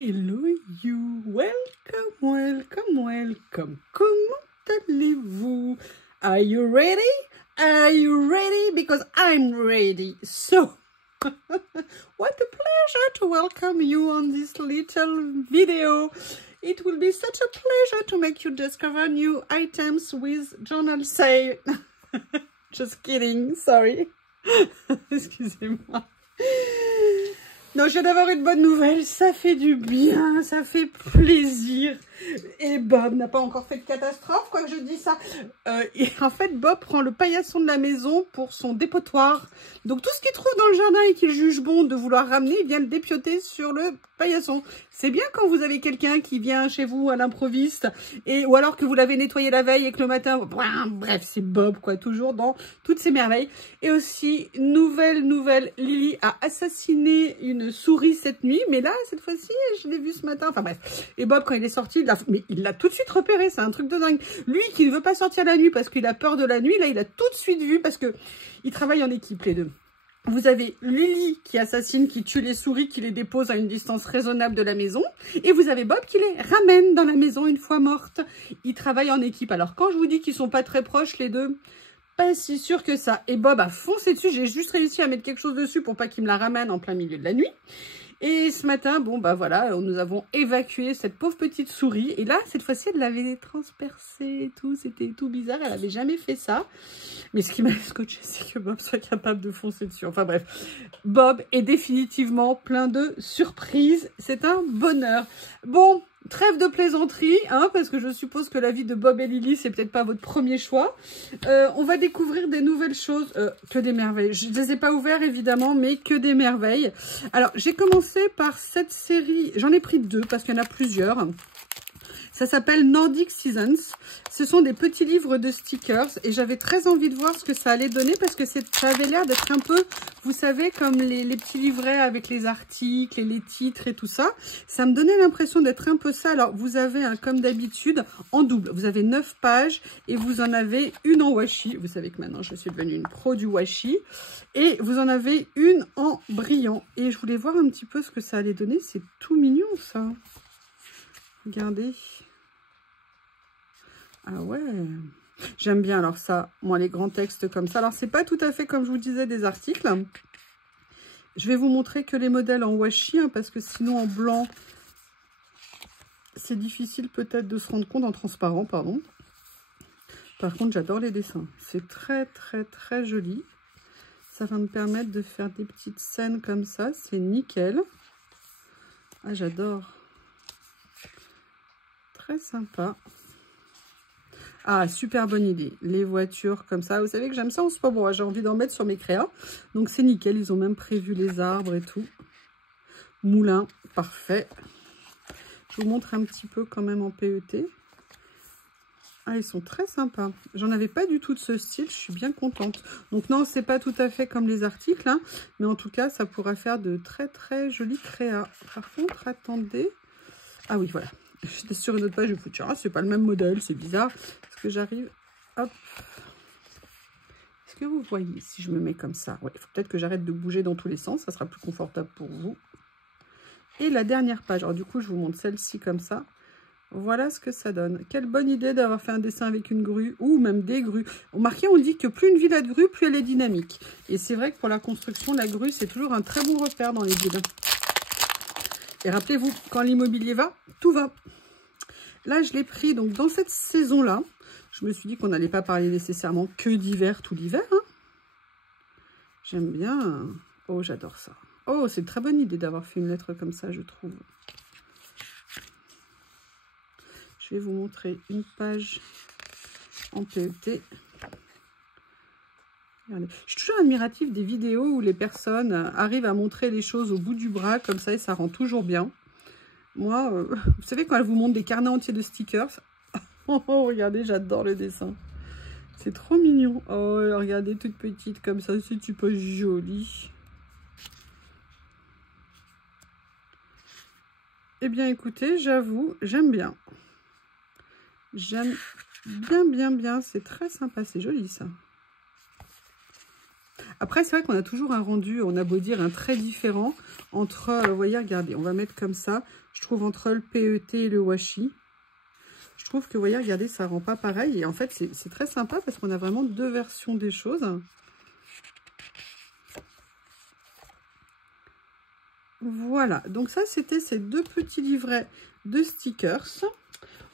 Hello you, welcome. Comment allez-vous? Are you ready? Are you ready? Because I'm ready. So, what a pleasure to welcome you on this little video. It will be such a pleasure to make you discover new items with journal sale. Just kidding, sorry. Excusez-moi. Non, je viens d'avoir une bonne nouvelle, ça fait du bien, ça fait plaisir. Et Bob n'a pas encore fait de catastrophe, quoi que je dis ça. Et en fait, Bob prend le paillasson de la maison pour son dépotoir. Donc tout ce qu'il trouve dans le jardin et qu'il juge bon de vouloir ramener, il vient le dépioter sur le paillasson. C'est bien quand vous avez quelqu'un qui vient chez vous à l'improviste, ou alors que vous l'avez nettoyé la veille et que le matin, bref, c'est Bob, quoi, toujours dans toutes ses merveilles. Et aussi, nouvelle, Lily a assassiné une souris cette nuit, mais là, cette fois-ci, je l'ai vu ce matin, enfin bref. Et Bob, quand il est sorti, il l'a tout de suite repéré, c'est un truc de dingue. Lui qui ne veut pas sortir la nuit parce qu'il a peur de la nuit, là, il a tout de suite vu parce que ils travaillent en équipe, les deux. Vous avez Lily qui assassine, qui tue les souris, qui les dépose à une distance raisonnable de la maison. Et vous avez Bob qui les ramène dans la maison une fois mortes. Ils travaillent en équipe. Alors quand je vous dis qu'ils sont pas très proches les deux, pas si sûr que ça. Et Bob a foncé dessus. J'ai juste réussi à mettre quelque chose dessus pour pas qu'il me la ramène en plein milieu de la nuit. Et ce matin, bon bah voilà, nous avons évacué cette pauvre petite souris. Et là, cette fois-ci, elle l'avait transpercée et tout. C'était tout bizarre, elle avait jamais fait ça. Mais ce qui m'a scotché, c'est que Bob soit capable de foncer dessus. Enfin bref, Bob est définitivement plein de surprises. C'est un bonheur. Bon, trêve de plaisanterie, hein, parce que je suppose que la vie de Bob et Lily, c'est peut-être pas votre premier choix. On va découvrir des nouvelles choses, que des merveilles. Je ne les ai pas ouverts, évidemment, mais que des merveilles. Alors, j'ai commencé par cette série. J'en ai pris deux, parce qu'il y en a plusieurs. Ça s'appelle Nordic Seasons. Ce sont des petits livres de stickers et j'avais très envie de voir ce que ça allait donner parce que ça avait l'air d'être un peu, vous savez, comme les petits livrets avec les articles et les titres et tout ça. Ça me donnait l'impression d'être un peu ça. Alors, vous avez, comme d'habitude, en double. Vous avez 9 pages et vous en avez une en washi. Vous savez que maintenant, je suis devenue une pro du washi. Et vous en avez une en brillant. Et je voulais voir un petit peu ce que ça allait donner. C'est tout mignon, ça. Regardez. Ah ouais, j'aime bien alors ça, moi les grands textes comme ça. Alors c'est pas tout à fait comme je vous disais des articles. Je vais vous montrer que les modèles en washi, parce que sinon en blanc, c'est difficile peut-être de se rendre compte, en transparent, pardon. Par contre, j'adore les dessins. C'est très joli. Ça va me permettre de faire des petites scènes comme ça, c'est nickel. Ah, j'adore. Très sympa. Ah, super bonne idée. Les voitures comme ça. Vous savez que j'aime ça en ce moment. J'ai envie d'en mettre sur mes créas. Donc, c'est nickel. Ils ont même prévu les arbres et tout. Moulin, parfait. Je vous montre un petit peu quand même en PET. Ah, ils sont très sympas. J'en avais pas du tout de ce style. Je suis bien contente. Donc, non, c'est pas tout à fait comme les articles. Hein, mais en tout cas, ça pourra faire de très jolis créas. Par contre, attendez. Ah oui, voilà. J'étais sur une autre page de Futura, c'est pas le même modèle, c'est bizarre. Est-ce que j'arrive? Hop. Est-ce que vous voyez si je me mets comme ça? Ouais, il faut peut-être que j'arrête de bouger dans tous les sens, ça sera plus confortable pour vous. Et la dernière page, alors du coup, je vous montre celle-ci comme ça. Voilà ce que ça donne. Quelle bonne idée d'avoir fait un dessin avec une grue, ou même des grues. Remarquez, on dit que plus une ville a de grues, plus elle est dynamique. Et c'est vrai que pour la construction, la grue, c'est toujours un très bon repère dans les villes. Et rappelez-vous, quand l'immobilier va, tout va. Là, je l'ai pris donc dans cette saison-là. Je me suis dit qu'on n'allait pas parler nécessairement que d'hiver, tout l'hiver. Hein. J'aime bien. Oh, j'adore ça. Oh, c'est une très bonne idée d'avoir fait une lettre comme ça, je trouve. Je vais vous montrer une page en PET. Regardez. Je suis toujours admirative des vidéos où les personnes arrivent à montrer les choses au bout du bras, comme ça, et ça rend toujours bien. Moi, vous savez, quand elle vous montre des carnets entiers de stickers, oh, regardez, j'adore le dessin. C'est trop mignon. Oh, regardez, toute petite comme ça, c'est pas joli. Eh bien, écoutez, j'avoue, j'aime bien. J'aime bien. C'est très sympa, c'est joli, ça. Après, c'est vrai qu'on a toujours un rendu, on a beau dire, un très différent entre, vous voyez, regardez, on va mettre comme ça, je trouve entre le PET et le washi. Je trouve que, vous voyez, regardez, ça rend pas pareil. Et en fait, c'est très sympa parce qu'on a vraiment deux versions des choses. Voilà, donc ça, c'était ces deux petits livrets de stickers.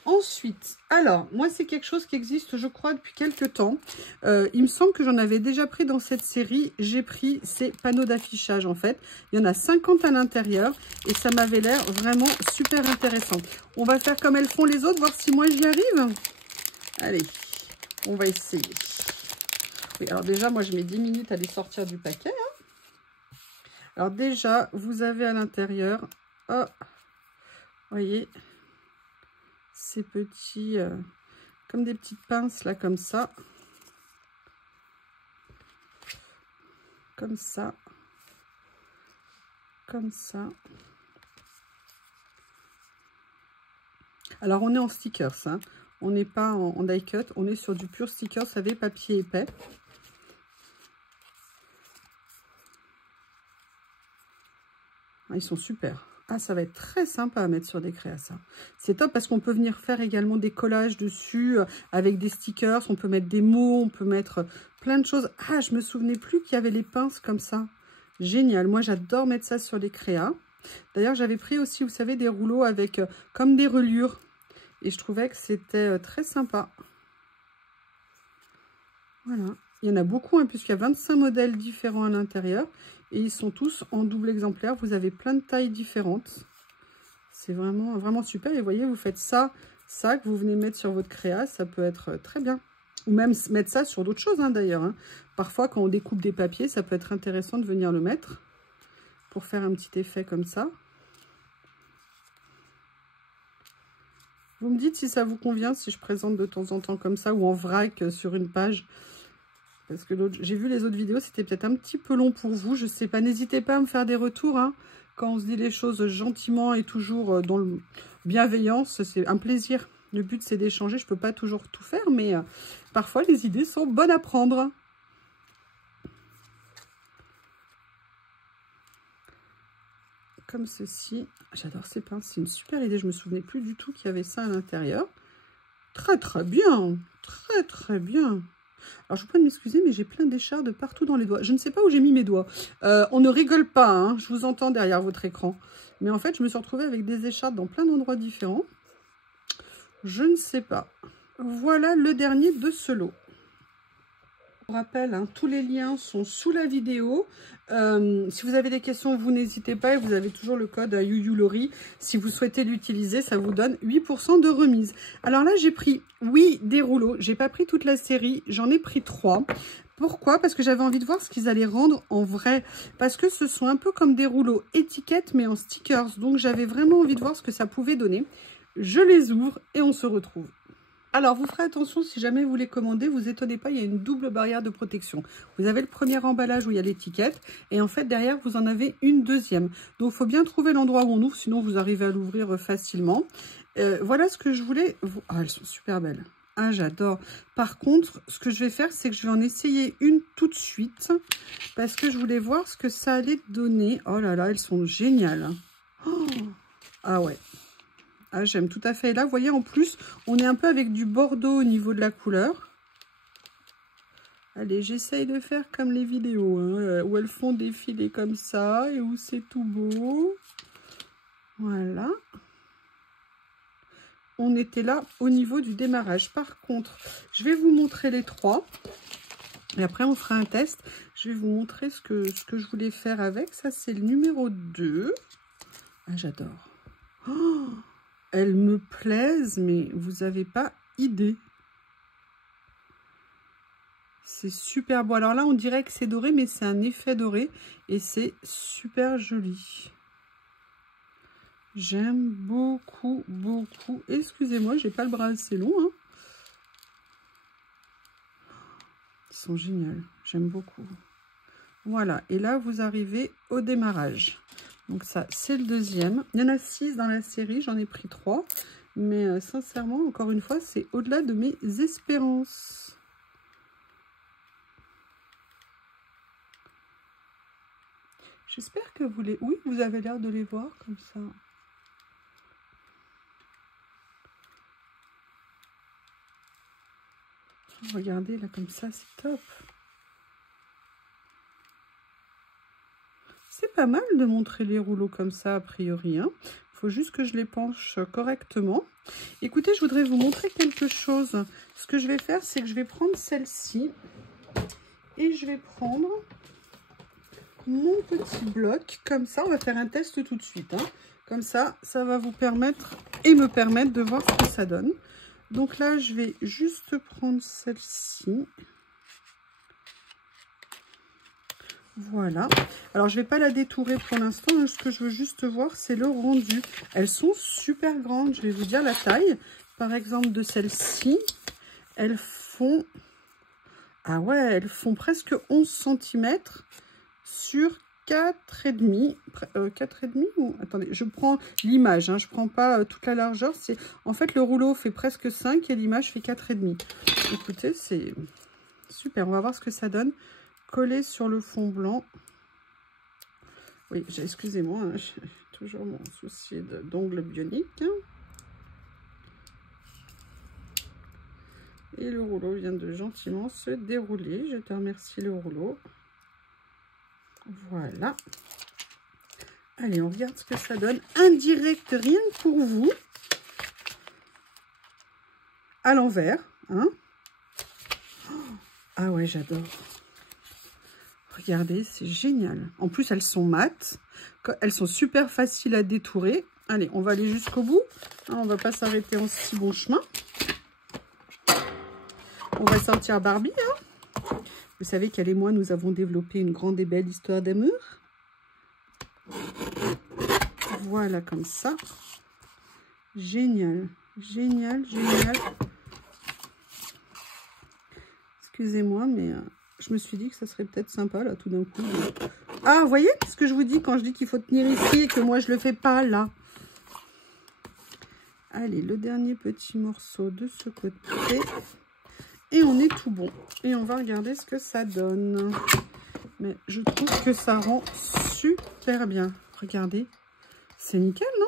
Ensuite, alors, moi, c'est quelque chose qui existe, je crois, depuis quelques temps. Il me semble que j'en avais déjà pris dans cette série. J'ai pris ces panneaux d'affichage, en fait. Il y en a 50 à l'intérieur et ça m'avait l'air vraiment super intéressant. On va faire comme elles font les autres, voir si moi, j'y arrive. Allez, on va essayer. Oui, alors déjà, moi, je mets 10 minutes à les sortir du paquet. Hein. Alors déjà, vous avez à l'intérieur, oh, voyez, ces petits, comme des petites pinces là, comme ça. Comme ça. Comme ça. Alors, on est en stickers, hein. On n'est pas en die cut, on est sur du pur sticker, vous savez, papier épais. Ah, ils sont super. Ah, ça va être très sympa à mettre sur des créas, ça. C'est top parce qu'on peut venir faire également des collages dessus avec des stickers. On peut mettre des mots, on peut mettre plein de choses. Ah, je me souvenais plus qu'il y avait les pinces comme ça. Génial. Moi, j'adore mettre ça sur les créas. D'ailleurs, j'avais pris aussi, vous savez, des rouleaux avec comme des reliures. Et je trouvais que c'était très sympa. Voilà. Il y en a beaucoup, hein, puisqu'il y a 25 modèles différents à l'intérieur. Et ils sont tous en double exemplaire. Vous avez plein de tailles différentes. C'est vraiment, vraiment super. Et vous voyez, vous faites ça que vous venez mettre sur votre créa. Ça peut être très bien. Ou même mettre ça sur d'autres choses, hein, d'ailleurs. Hein. Parfois, quand on découpe des papiers, ça peut être intéressant de venir le mettre. Pour faire un petit effet comme ça. Vous me dites si ça vous convient, si je présente de temps en temps comme ça. Ou en vrac sur une page. Parce que j'ai vu les autres vidéos, c'était peut-être un petit peu long pour vous. Je ne sais pas, n'hésitez pas à me faire des retours. Hein, quand on se dit les choses gentiment et toujours dans le bienveillance, c'est un plaisir. Le but, c'est d'échanger. Je ne peux pas toujours tout faire, mais parfois, les idées sont bonnes à prendre. Comme ceci. J'adore ces pinces. C'est une super idée. Je ne me souvenais plus du tout qu'il y avait ça à l'intérieur. Très, très bien. Très, très bien. Alors, je vous prie de m'excuser, mais j'ai plein d'échardes partout dans les doigts. Je ne sais pas où j'ai mis mes doigts. On ne rigole pas, hein, je vous entends derrière votre écran. Mais en fait, je me suis retrouvée avec des échardes dans plein d'endroits différents. Je ne sais pas. Voilà le dernier de ce lot. Je vous rappelle, hein, tous les liens sont sous la vidéo. Si vous avez des questions, vous n'hésitez pas. Et vous avez toujours le code YuYuLaurie. Si vous souhaitez l'utiliser, ça vous donne 8% de remise. Alors là, j'ai pris, oui, des rouleaux. J'ai pas pris toute la série. J'en ai pris 3. Pourquoi? Parce que j'avais envie de voir ce qu'ils allaient rendre en vrai. Parce que ce sont un peu comme des rouleaux étiquettes, mais en stickers. Donc, j'avais vraiment envie de voir ce que ça pouvait donner. Je les ouvre et on se retrouve. Alors, vous ferez attention, si jamais vous les commandez, vous étonnez pas, il y a une double barrière de protection. Vous avez le premier emballage où il y a l'étiquette, et en fait, derrière, vous en avez une deuxième. Donc, il faut bien trouver l'endroit où on ouvre, sinon vous arrivez à l'ouvrir facilement. Voilà ce que je voulais... Ah, elles sont super belles. Ah, j'adore. Par contre, ce que je vais faire, c'est que je vais en essayer une tout de suite, parce que je voulais voir ce que ça allait donner. Oh là là, elles sont géniales. Oh, ah ouais. Ah, j'aime tout à fait. Et là, vous voyez, en plus, on est un peu avec du bordeaux au niveau de la couleur. Allez, j'essaye de faire comme les vidéos, hein, où elles font défiler comme ça et où c'est tout beau. Voilà. On était là au niveau du démarrage. Par contre, je vais vous montrer les 3. Et après, on fera un test. Je vais vous montrer ce que je voulais faire avec. Ça, c'est le numéro 2. Ah, j'adore. Oh, elles me plaisent, mais vous n'avez pas idée. C'est super beau. Alors là, on dirait que c'est doré, mais c'est un effet doré. Et c'est super joli. J'aime beaucoup, beaucoup. Excusez-moi, j'ai pas le bras assez long. Hein. Ils sont géniaux. J'aime beaucoup. Voilà. Et là, vous arrivez au démarrage. Donc ça, c'est le deuxième. Il y en a 6 dans la série. J'en ai pris 3. Mais sincèrement, encore une fois, c'est au-delà de mes espérances. J'espère que vous les... Oui, vous avez l'air de les voir comme ça. Regardez, là, comme ça, c'est top. C'est pas mal de montrer les rouleaux comme ça, a priori. Il faut juste que je les penche correctement. Écoutez, je voudrais vous montrer quelque chose. Ce que je vais faire, c'est que je vais prendre celle-ci. Et je vais prendre mon petit bloc. Comme ça, on va faire un test tout de suite. Comme ça, ça va vous permettre et me permettre de voir ce que ça donne. Donc là, je vais juste prendre celle-ci. Voilà. Alors, je ne vais pas la détourer pour l'instant. Ce que je veux juste voir, c'est le rendu. Elles sont super grandes. Je vais vous dire la taille. Par exemple, de celle-ci, elles font... Ah ouais, elles font presque 11 cm sur 4,5. 4,5 ou... Attendez, je prends l'image. Je ne prends pas toute la largeur. En fait, le rouleau fait presque 5 et l'image fait 4,5. Écoutez, c'est super. On va voir ce que ça donne. Collé sur le fond blanc. Oui, excusez-moi, j'ai toujours mon souci d'ongles bioniques. Et le rouleau vient de gentiment se dérouler. Je te remercie le rouleau. Voilà. Allez, on regarde ce que ça donne. Indirect, rien que pour vous. À l'envers. Ah ouais, j'adore. Regardez, c'est génial. En plus, elles sont mates. Elles sont super faciles à détourer. Allez, on va aller jusqu'au bout. On ne va pas s'arrêter en si bon chemin. On va sortir Barbie. Vous savez qu'elle et moi, nous avons développé une grande et belle histoire d'amour. Voilà, comme ça. Génial. Génial, génial. Excusez-moi, mais... je me suis dit que ça serait peut-être sympa, là, tout d'un coup. Ah, vous voyez ce que je vous dis quand je dis qu'il faut tenir ici et que moi, je ne le fais pas, là. Allez, le dernier petit morceau de ce côté. Et on est tout bon. Et on va regarder ce que ça donne. Mais je trouve que ça rend super bien. Regardez. C'est nickel, non?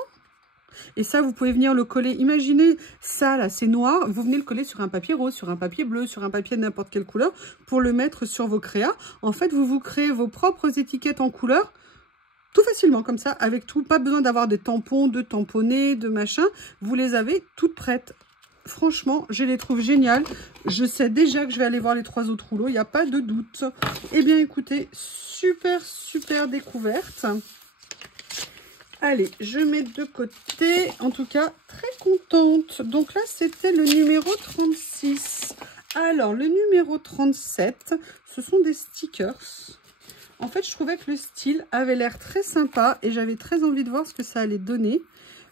Et ça, vous pouvez venir le coller. Imaginez ça, là, c'est noir. Vous venez le coller sur un papier rose, sur un papier bleu, sur un papier de n'importe quelle couleur pour le mettre sur vos créas. En fait, vous créez vos propres étiquettes en couleur tout facilement, comme ça, avec tout. Pas besoin d'avoir des tampons, de tamponner, de machin. Vous les avez toutes prêtes. Franchement, je les trouve géniales. Je sais déjà que je vais aller voir les 3 autres rouleaux. Il n'y a pas de doute. Eh bien, écoutez, super, super découverte. Allez, je mets de côté. En tout cas, très contente. Donc là, c'était le numéro 36. Alors, le numéro 37, ce sont des stickers. En fait, je trouvais que le style avait l'air très sympa et j'avais très envie de voir ce que ça allait donner.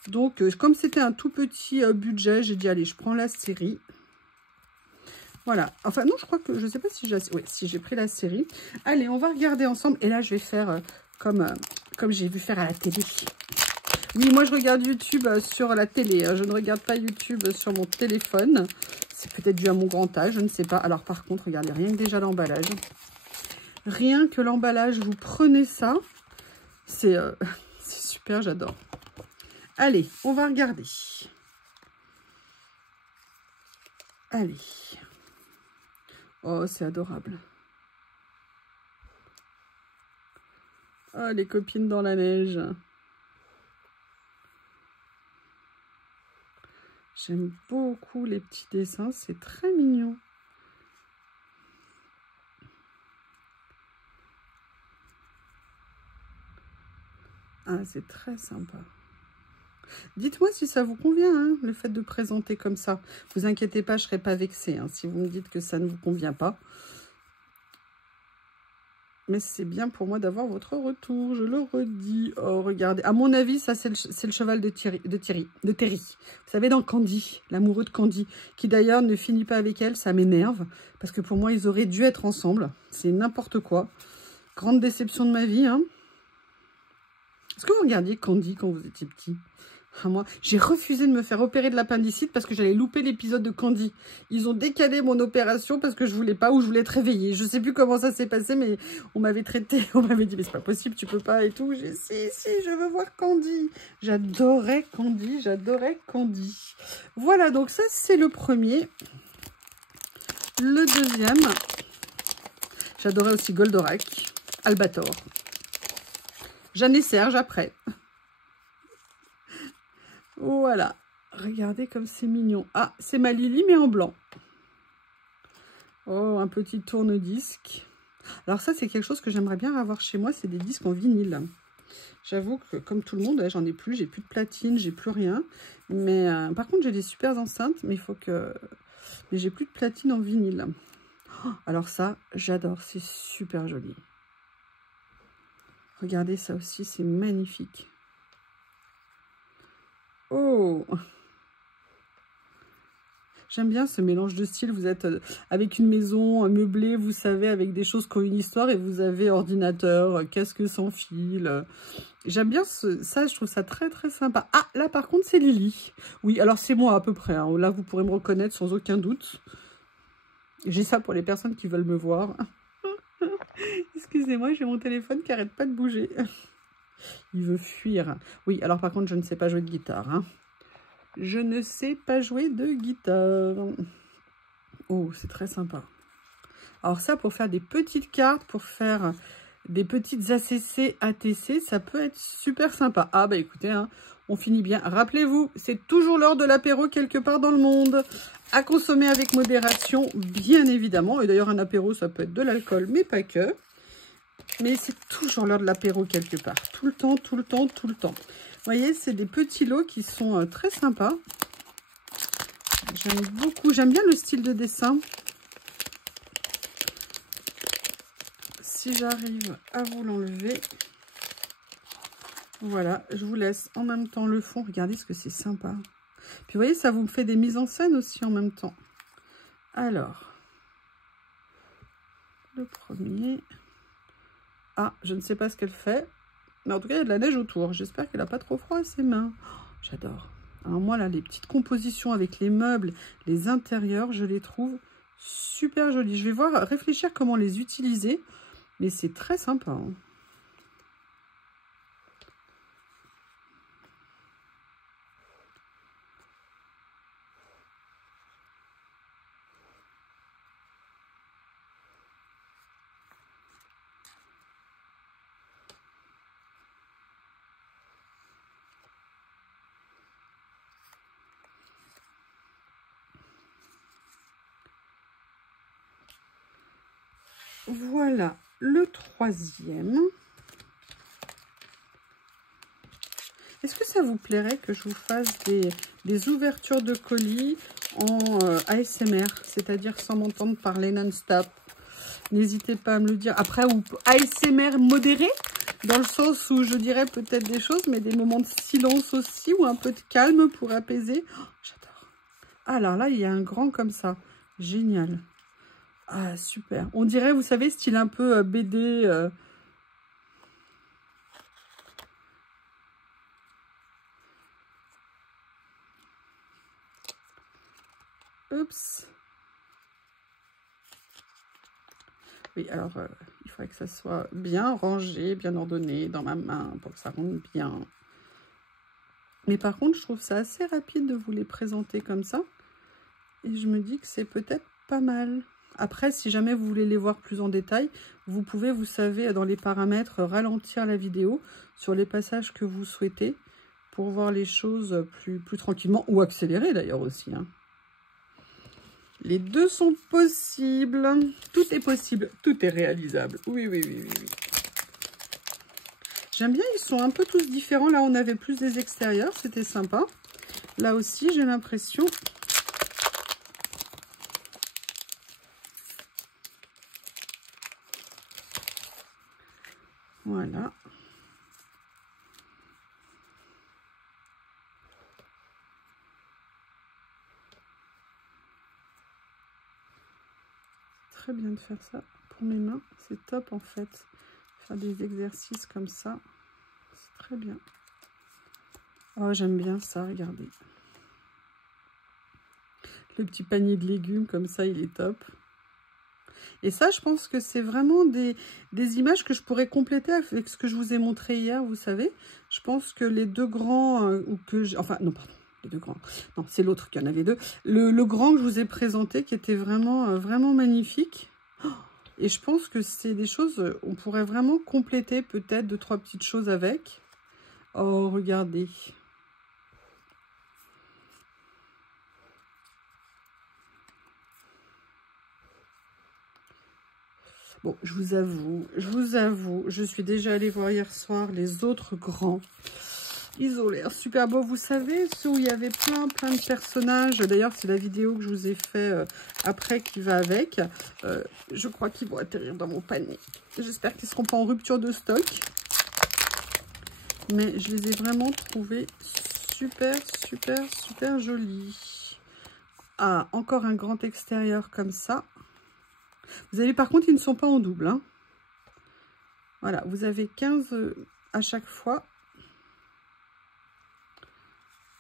Donc, comme c'était un tout petit budget, j'ai dit, allez, je prends la série. Voilà. Enfin, non, je crois que, je ne sais pas si j'ai... Oui, si j'ai pris la série. Allez, on va regarder ensemble. Et là, je vais faire comme j'ai vu faire à la télé. Oui, moi, je regarde YouTube sur la télé. Je ne regarde pas YouTube sur mon téléphone. C'est peut-être dû à mon grand âge, je ne sais pas. Alors, par contre, regardez, rien que déjà l'emballage. Rien que l'emballage, vous prenez ça. C'est super, j'adore. Allez, on va regarder. Allez. Oh, c'est adorable. Oh, les copines dans la neige. J'aime beaucoup les petits dessins, c'est très mignon. Ah, c'est très sympa. Dites-moi si ça vous convient, le fait de présenter comme ça. Vous inquiétez pas, je ne serai pas vexée si vous me dites que ça ne vous convient pas. Mais c'est bien pour moi d'avoir votre retour, je le redis. Oh, regardez. À mon avis, ça, c'est le cheval de Terry. Vous savez, dans Candy, l'amoureux de Candy, qui d'ailleurs ne finit pas avec elle, ça m'énerve. Parce que pour moi, ils auraient dû être ensemble. C'est n'importe quoi. Grande déception de ma vie, Est-ce que vous regardiez Candy quand vous étiez petit? Ah, moi, j'ai refusé de me faire opérer de l'appendicite parce que j'allais louper l'épisode de Candy. Ils ont décalé mon opération parce que je voulais pas ou je voulais être réveillée. Je sais plus comment ça s'est passé, mais on m'avait traité, on m'avait dit mais c'est pas possible, tu peux pas et tout. J'ai dit si, je veux voir Candy. J'adorais Candy, j'adorais Candy. Voilà, donc ça c'est le premier. Le deuxième, j'adorais aussi Goldorak, Albator. Jeanne et Serge après. Voilà, regardez comme c'est mignon. Ah, c'est ma Lily, mais en blanc. Oh, un petit tourne-disque. Alors ça, c'est quelque chose que j'aimerais bien avoir chez moi, c'est des disques en vinyle. J'avoue que, comme tout le monde, j'en ai plus, j'ai plus de platine, j'ai plus rien. Mais par contre, j'ai des super enceintes, mais il faut que... Mais j'ai plus de platine en vinyle. Oh, alors ça, j'adore, c'est super joli. Regardez ça aussi, c'est magnifique. Oh! J'aime bien ce mélange de styles. Vous êtes avec une maison meublée, vous savez, avec des choses qui ont une histoire, et vous avez ordinateur, casque sans fil. J'aime bien ça, je trouve ça très très sympa. Ah, là par contre, c'est Lily. Oui, alors c'est moi à peu près. Hein. Là, vous pourrez me reconnaître sans aucun doute. J'ai ça pour les personnes qui veulent me voir. Excusez-moi, j'ai mon téléphone qui arrête pas de bouger. Il veut fuir. Oui, alors par contre, je ne sais pas jouer de guitare. Hein. Je ne sais pas jouer de guitare. Oh, c'est très sympa. Alors ça, pour faire des petites cartes, pour faire des petites ACC, ATC, ça peut être super sympa. Ah bah écoutez, hein, on finit bien. Rappelez-vous, c'est toujours l'heure de l'apéro quelque part dans le monde. À consommer avec modération, bien évidemment. Et d'ailleurs, un apéro, ça peut être de l'alcool, mais pas que. Mais c'est toujours l'heure de l'apéro quelque part. Tout le temps, tout le temps, tout le temps. Vous voyez, c'est des petits lots qui sont très sympas. J'aime beaucoup. J'aime bien le style de dessin. Si j'arrive à vous l'enlever. Voilà, je vous laisse en même temps le fond. Regardez ce que c'est sympa. Puis vous voyez, ça vous fait des mises en scène aussi en même temps. Alors, le premier. Ah, je ne sais pas ce qu'elle fait. Mais en tout cas, il y a de la neige autour. J'espère qu'elle n'a pas trop froid à ses mains. Oh, j'adore. Alors moi, là, les petites compositions avec les meubles, les intérieurs, je les trouve super jolies. Je vais voir, réfléchir comment les utiliser. Mais c'est très sympa. Hein. Voilà le troisième. Est-ce que ça vous plairait que je vous fasse des ouvertures de colis en ASMR, c'est-à-dire sans m'entendre parler non-stop? N'hésitez pas à me le dire. Après, ou ASMR modéré, dans le sens où je dirais peut-être des choses, mais des moments de silence aussi, ou un peu de calme pour apaiser. Oh, j'adore. Alors là, il y a un grand comme ça. Génial. Ah, super. On dirait, vous savez, style un peu BD. Oups. Oui, alors, il faudrait que ça soit bien rangé, bien ordonné dans ma main pour que ça rentre bien. Mais par contre, je trouve ça assez rapide de vous les présenter comme ça. Et je me dis que c'est peut-être pas mal. Après, si jamais vous voulez les voir plus en détail, vous pouvez, vous savez, dans les paramètres, ralentir la vidéo sur les passages que vous souhaitez pour voir les choses plus tranquillement, ou accélérer d'ailleurs aussi. Hein. Les deux sont possibles. Tout est possible, tout est réalisable. Oui, oui, oui, oui, oui. J'aime bien, ils sont un peu tous différents. Là, on avait plus des extérieurs, c'était sympa. Là aussi, j'ai l'impression... Voilà. Très bien de faire ça pour mes mains. C'est top en fait. Faire des exercices comme ça, c'est très bien. Oh, j'aime bien ça, regardez. Le petit panier de légumes, comme ça, il est top. Et ça, je pense que c'est vraiment des images que je pourrais compléter avec ce que je vous ai montré hier, vous savez. Je pense que les deux grands, enfin, non, pardon, les deux grands. Non, c'est l'autre qui en avait deux. Le grand que je vous ai présenté, qui était vraiment, vraiment magnifique. Et je pense que c'est des choses, on pourrait vraiment compléter peut-être 2-3 petites choses avec. Oh, regardez. Bon, je vous avoue, je suis déjà allée voir hier soir les autres grands. Ils ont l'air super beaux. Vous savez, ceux où il y avait plein de personnages. D'ailleurs, c'est la vidéo que je vous ai fait après qui va avec. Je crois qu'ils vont atterrir dans mon panier. J'espère qu'ils ne seront pas en rupture de stock. Mais je les ai vraiment trouvés super jolis. Ah, encore un grand extérieur comme ça. Vous avez, par contre, ils ne sont pas en double. Hein. Voilà, vous avez 15 à chaque fois.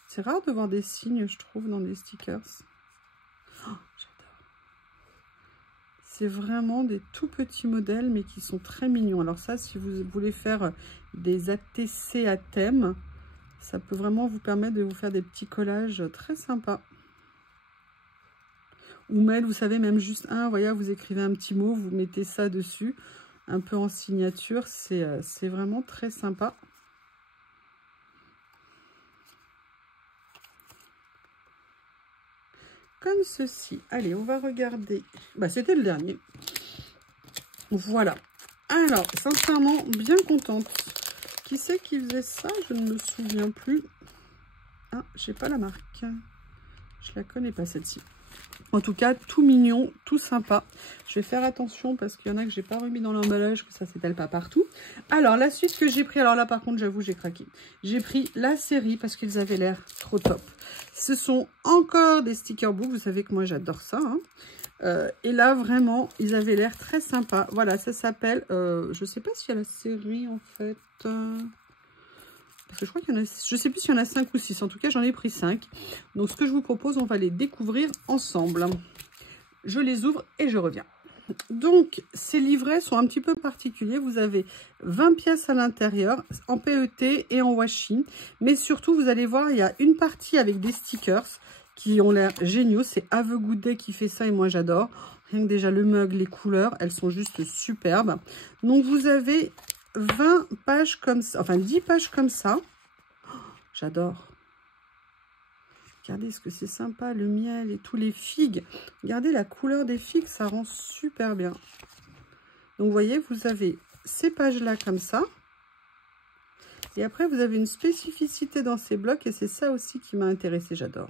C'est rare de voir des signes, je trouve, dans des stickers. Oh, j'adore. C'est vraiment des tout petits modèles, mais qui sont très mignons. Alors ça, si vous voulez faire des ATC à thème, ça peut vraiment vous permettre de vous faire des petits collages très sympas. Ou même, vous savez, même juste un, voyez, vous écrivez un petit mot, vous mettez ça dessus, un peu en signature, c'est vraiment très sympa. Comme ceci. Allez, on va regarder. Bah, c'était le dernier. Voilà. Alors, sincèrement, bien contente. Qui c'est qui faisait ça? Je ne me souviens plus. Ah, je n'ai pas la marque. Je la connais pas, celle-ci. En tout cas, tout mignon, tout sympa. Je vais faire attention parce qu'il y en a que j'ai pas remis dans l'emballage, que ça s'étale pas partout. Alors, la suite que j'ai pris, alors là, par contre, j'avoue, j'ai craqué. J'ai pris la série parce qu'ils avaient l'air trop top. Ce sont encore des sticker books. Vous savez que moi, j'adore ça. Hein. Et là, vraiment, ils avaient l'air très sympas. Voilà, ça s'appelle... je sais pas s'il y a la série, en fait... Parce que je crois qu'il y en a, je sais plus s'il y en a 5 ou 6. En tout cas, j'en ai pris 5. Donc, ce que je vous propose, on va les découvrir ensemble. Je les ouvre et je reviens. Donc, ces livrets sont un petit peu particuliers. Vous avez 20 pièces à l'intérieur, en PET et en washi. Mais surtout, vous allez voir, il y a une partie avec des stickers qui ont l'air géniaux. C'est Have a Good Day qui fait ça et moi, j'adore. Rien que déjà le mug, les couleurs, elles sont juste superbes. Donc, vous avez... 20 pages comme ça, enfin 10 pages comme ça. Oh, j'adore. Regardez ce que c'est sympa, le miel et tous les figues. Regardez la couleur des figues, ça rend super bien. Donc vous voyez, vous avez ces pages-là comme ça. Et après, vous avez une spécificité dans ces blocs et c'est ça aussi qui m'a intéressée, j'adore.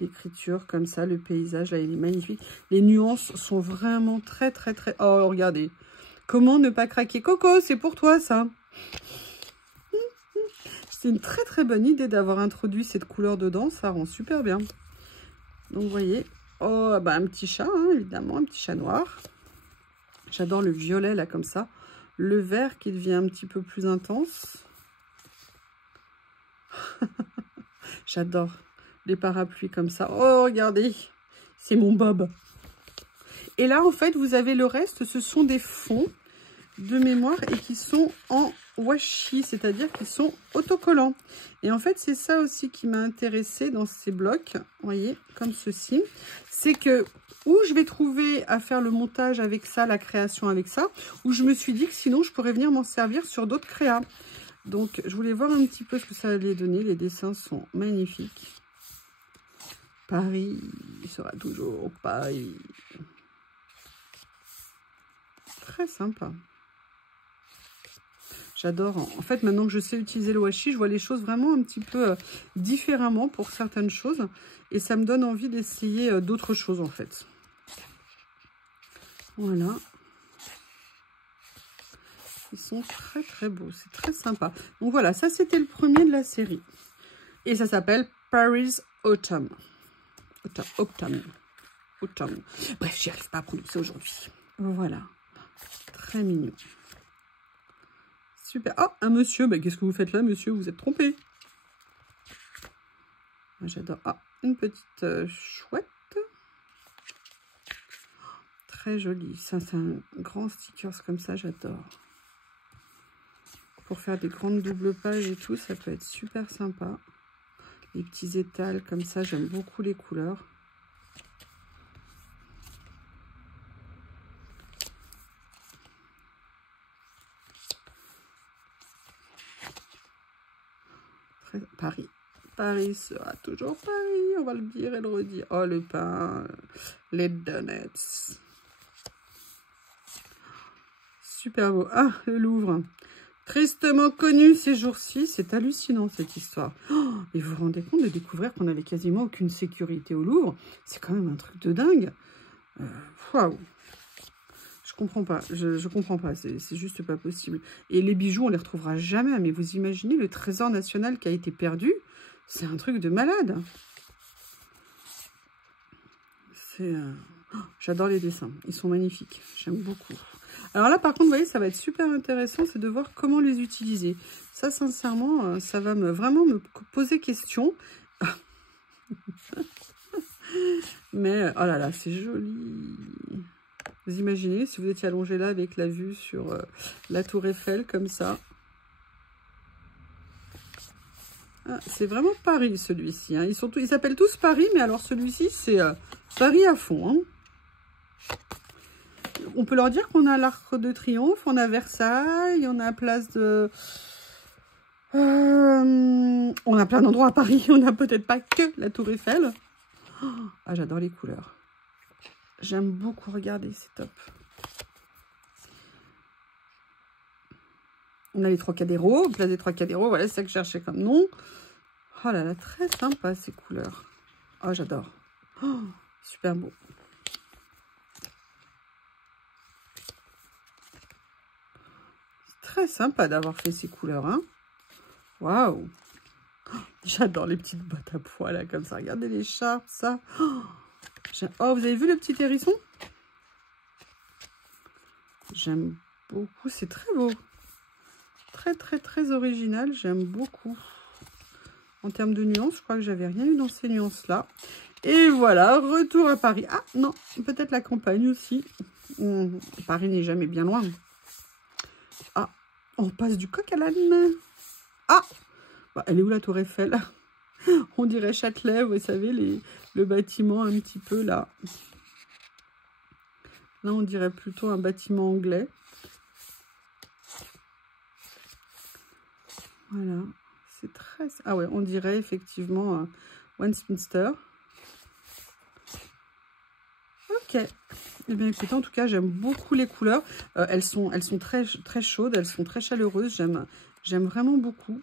L'écriture comme ça, le paysage, là, il est magnifique. Les nuances sont vraiment très. Oh, regardez. Comment ne pas craquer? Coco, c'est pour toi, ça. C'est une très bonne idée d'avoir introduit cette couleur dedans. Ça rend super bien. Donc, vous voyez. Oh, bah, un petit chat, hein, évidemment. Un petit chat noir. J'adore le violet, là, comme ça. Le vert qui devient un petit peu plus intense. J'adore les parapluies comme ça. Oh, regardez. C'est mon Bob. Et là, en fait, vous avez le reste. Ce sont des fonds de mémoire et qui sont en washi, c'est-à-dire qu'ils sont autocollants. Et en fait, c'est ça aussi qui m'a intéressée dans ces blocs, vous voyez, comme ceci. C'est que, où je vais trouver à faire le montage avec ça, la création avec ça, où je me suis dit que sinon, je pourrais venir m'en servir sur d'autres créas. Donc, je voulais voir un petit peu ce que ça allait donner. Les dessins sont magnifiques. Paris sera toujours Paris. Très sympa. J'adore. En fait, maintenant que je sais utiliser le washi, je vois les choses vraiment un petit peu différemment pour certaines choses. Et ça me donne envie d'essayer d'autres choses, en fait. Voilà. Ils sont très beaux. C'est très sympa. Donc voilà, ça, c'était le premier de la série. Et ça s'appelle Paris Autumn. Autumn. Bref, j'y arrive pas à prononcer aujourd'hui. Voilà. Très mignon. Super. Oh, un monsieur. Bah, qu'est-ce que vous faites là, monsieur? Vous êtes trompé. J'adore. Ah, une petite chouette. Très jolie. Ça, c'est un grand stickers comme ça, j'adore. Pour faire des grandes doubles pages et tout, ça peut être super sympa. Les petits étals comme ça, j'aime beaucoup les couleurs. Paris. Paris sera toujours Paris, on va le dire et le redire. Oh, le pain, les donuts. Super beau. Ah, le Louvre. Tristement connu ces jours-ci. C'est hallucinant, cette histoire. Oh, et vous vous rendez compte de découvrir qu'on n'avait quasiment aucune sécurité au Louvre? C'est quand même un truc de dingue. Waouh. Je comprends pas. Je comprends pas. C'est juste pas possible. Et les bijoux, on les retrouvera jamais. Mais vous imaginez le trésor national qui a été perdu? C'est un truc de malade. C'est... Oh, j'adore les dessins. Ils sont magnifiques. J'aime beaucoup. Alors là, par contre, vous voyez, ça va être super intéressant. C'est de voir comment les utiliser. Ça, sincèrement, ça va vraiment me poser question. Mais, oh là là, c'est joli. Vous imaginez, si vous étiez allongé là avec la vue sur la tour Eiffel, comme ça. Ah, c'est vraiment Paris, celui-ci. Hein. Ils s'appellent tous Paris, mais alors celui-ci, c'est Paris à fond. Hein. On peut leur dire qu'on a l'Arc de Triomphe, on a Versailles, on a Place de... on a plein d'endroits à Paris, on n'a peut-être pas que la tour Eiffel. Oh, ah, j'adore les couleurs. J'aime beaucoup, regardez, c'est top. On a les Trocadéros, Place des Trocadéros, voilà, c'est ça que je cherchais comme nom. Oh là là, très sympa ces couleurs. Oh, j'adore. Oh, super beau. C'est très sympa d'avoir fait ces couleurs, hein. Waouh. Oh, j'adore les petites bottes à pois, là, comme ça. Regardez les l'écharpe, ça. Oh, oh, vous avez vu le petit hérisson? J'aime beaucoup, c'est très beau. Très, très, très original, j'aime beaucoup. En termes de nuances, je crois que j'avais rien eu dans ces nuances-là. Et voilà, retour à Paris. Ah, non, peut-être la campagne aussi. Paris n'est jamais bien loin. Ah, on passe du coq à l'âne. Ah, bah, elle est où la tour Eiffel? On dirait Châtelet, vous savez, le bâtiment un petit peu là. Là, on dirait plutôt un bâtiment anglais. Voilà, c'est très... Ah ouais, on dirait effectivement Westminster. Ok. Eh bien, écoutez, en tout cas, j'aime beaucoup les couleurs. Elles sont très, très chaudes, elles sont très chaleureuses. J'aime vraiment beaucoup.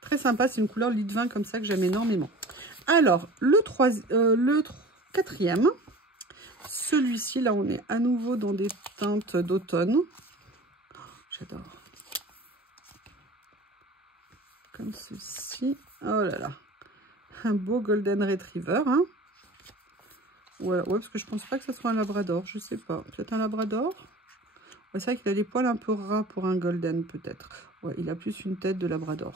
Très sympa, c'est une couleur lit de vin comme ça que j'aime énormément. Alors, le quatrième, celui-ci, là, on est à nouveau dans des teintes d'automne. J'adore. Comme ceci. Oh là là. Un beau Golden Retriever. Hein. Ouais, parce que je pense pas que ce soit un Labrador. Je sais pas. Peut-être un Labrador. Ouais, c'est vrai qu'il a les poils un peu ras pour un Golden, peut-être. Ouais, il a plus une tête de Labrador.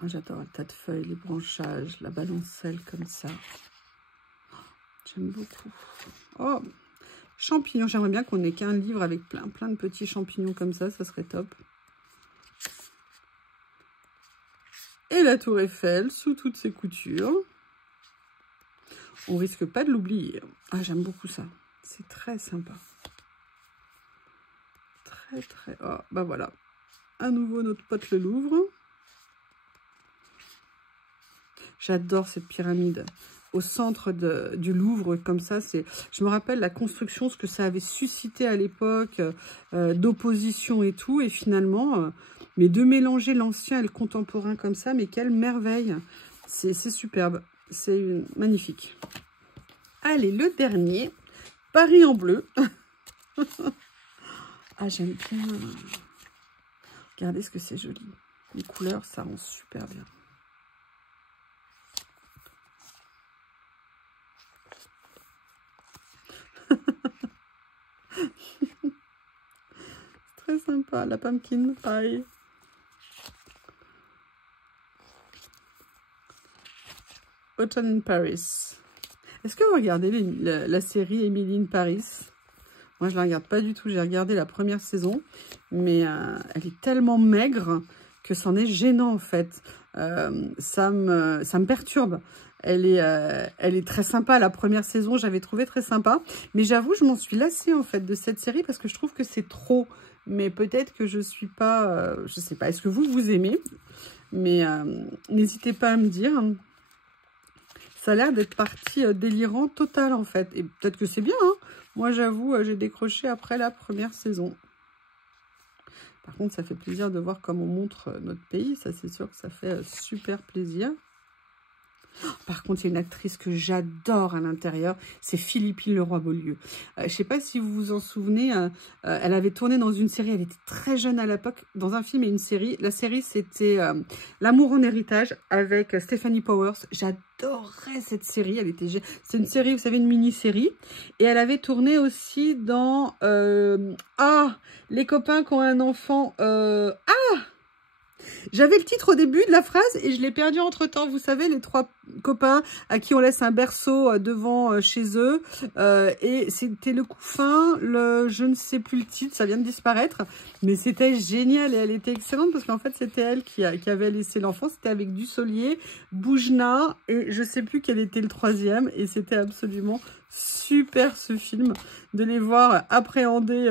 Oh, j'adore le tas de feuilles, les branchages, la balancelle comme ça. J'aime beaucoup. Oh, champignons. J'aimerais bien qu'on ait qu'un livre avec plein de petits champignons comme ça serait top. Et la tour Eiffel sous toutes ses coutures. On risque pas de l'oublier. Ah, j'aime beaucoup ça. C'est très sympa. Très, très... Oh, bah voilà. À nouveau notre pote le Louvre. J'adore cette pyramide. Au centre du Louvre, comme ça, je me rappelle la construction, ce que ça avait suscité à l'époque, d'opposition et tout, et finalement, mais de mélanger l'ancien et le contemporain comme ça, mais quelle merveille! C'est superbe, c'est magnifique. Allez, le dernier, Paris en bleu. Ah, j'aime bien. Regardez ce que c'est joli. Les couleurs, ça rend super bien. très sympa, la pumpkin pie. Autumn in Paris. Est-ce que vous regardez la série Emily in Paris? Moi, je ne la regarde pas du tout. J'ai regardé la première saison, mais elle est tellement maigre que c'en est gênant, en fait. Ça me perturbe. Elle est très sympa. La première saison, j'avais trouvé très sympa. Mais j'avoue, je m'en suis lassée, en fait, de cette série parce que je trouve que c'est trop. Mais peut-être que je ne suis pas... je ne sais pas. Est-ce que vous aimez? Mais n'hésitez pas à me dire. Ça a l'air d'être parti délirant total, en fait. Et peut-être que c'est bien, hein. Moi, j'avoue, j'ai décroché après la première saison. Par contre, ça fait plaisir de voir comment on montre notre pays. Ça, c'est sûr que ça fait super plaisir. Par contre, il y a une actrice que j'adore à l'intérieur, c'est Philippine Leroy-Beaulieu. Je ne sais pas si vous vous en souvenez, elle avait tourné dans une série, elle était très jeune à l'époque, dans un film et une série. La série, c'était L'amour en héritage avec Stephanie Powers. J'adorais cette série, c'est une série, vous savez, une mini-série. Et elle avait tourné aussi dans Les copains qui ont un enfant... J'avais le titre au début de la phrase et je l'ai perdu entre-temps. Vous savez, les 3 copains à qui on laisse un berceau devant chez eux. Et c'était le couffin, je ne sais plus le titre, ça vient de disparaître. Mais c'était génial et elle était excellente parce qu'en fait, c'était elle qui avait laissé l'enfant. C'était avec Dussolier, Boujna et je ne sais plus quel était le 3e. Et c'était absolument super ce film, de les voir appréhender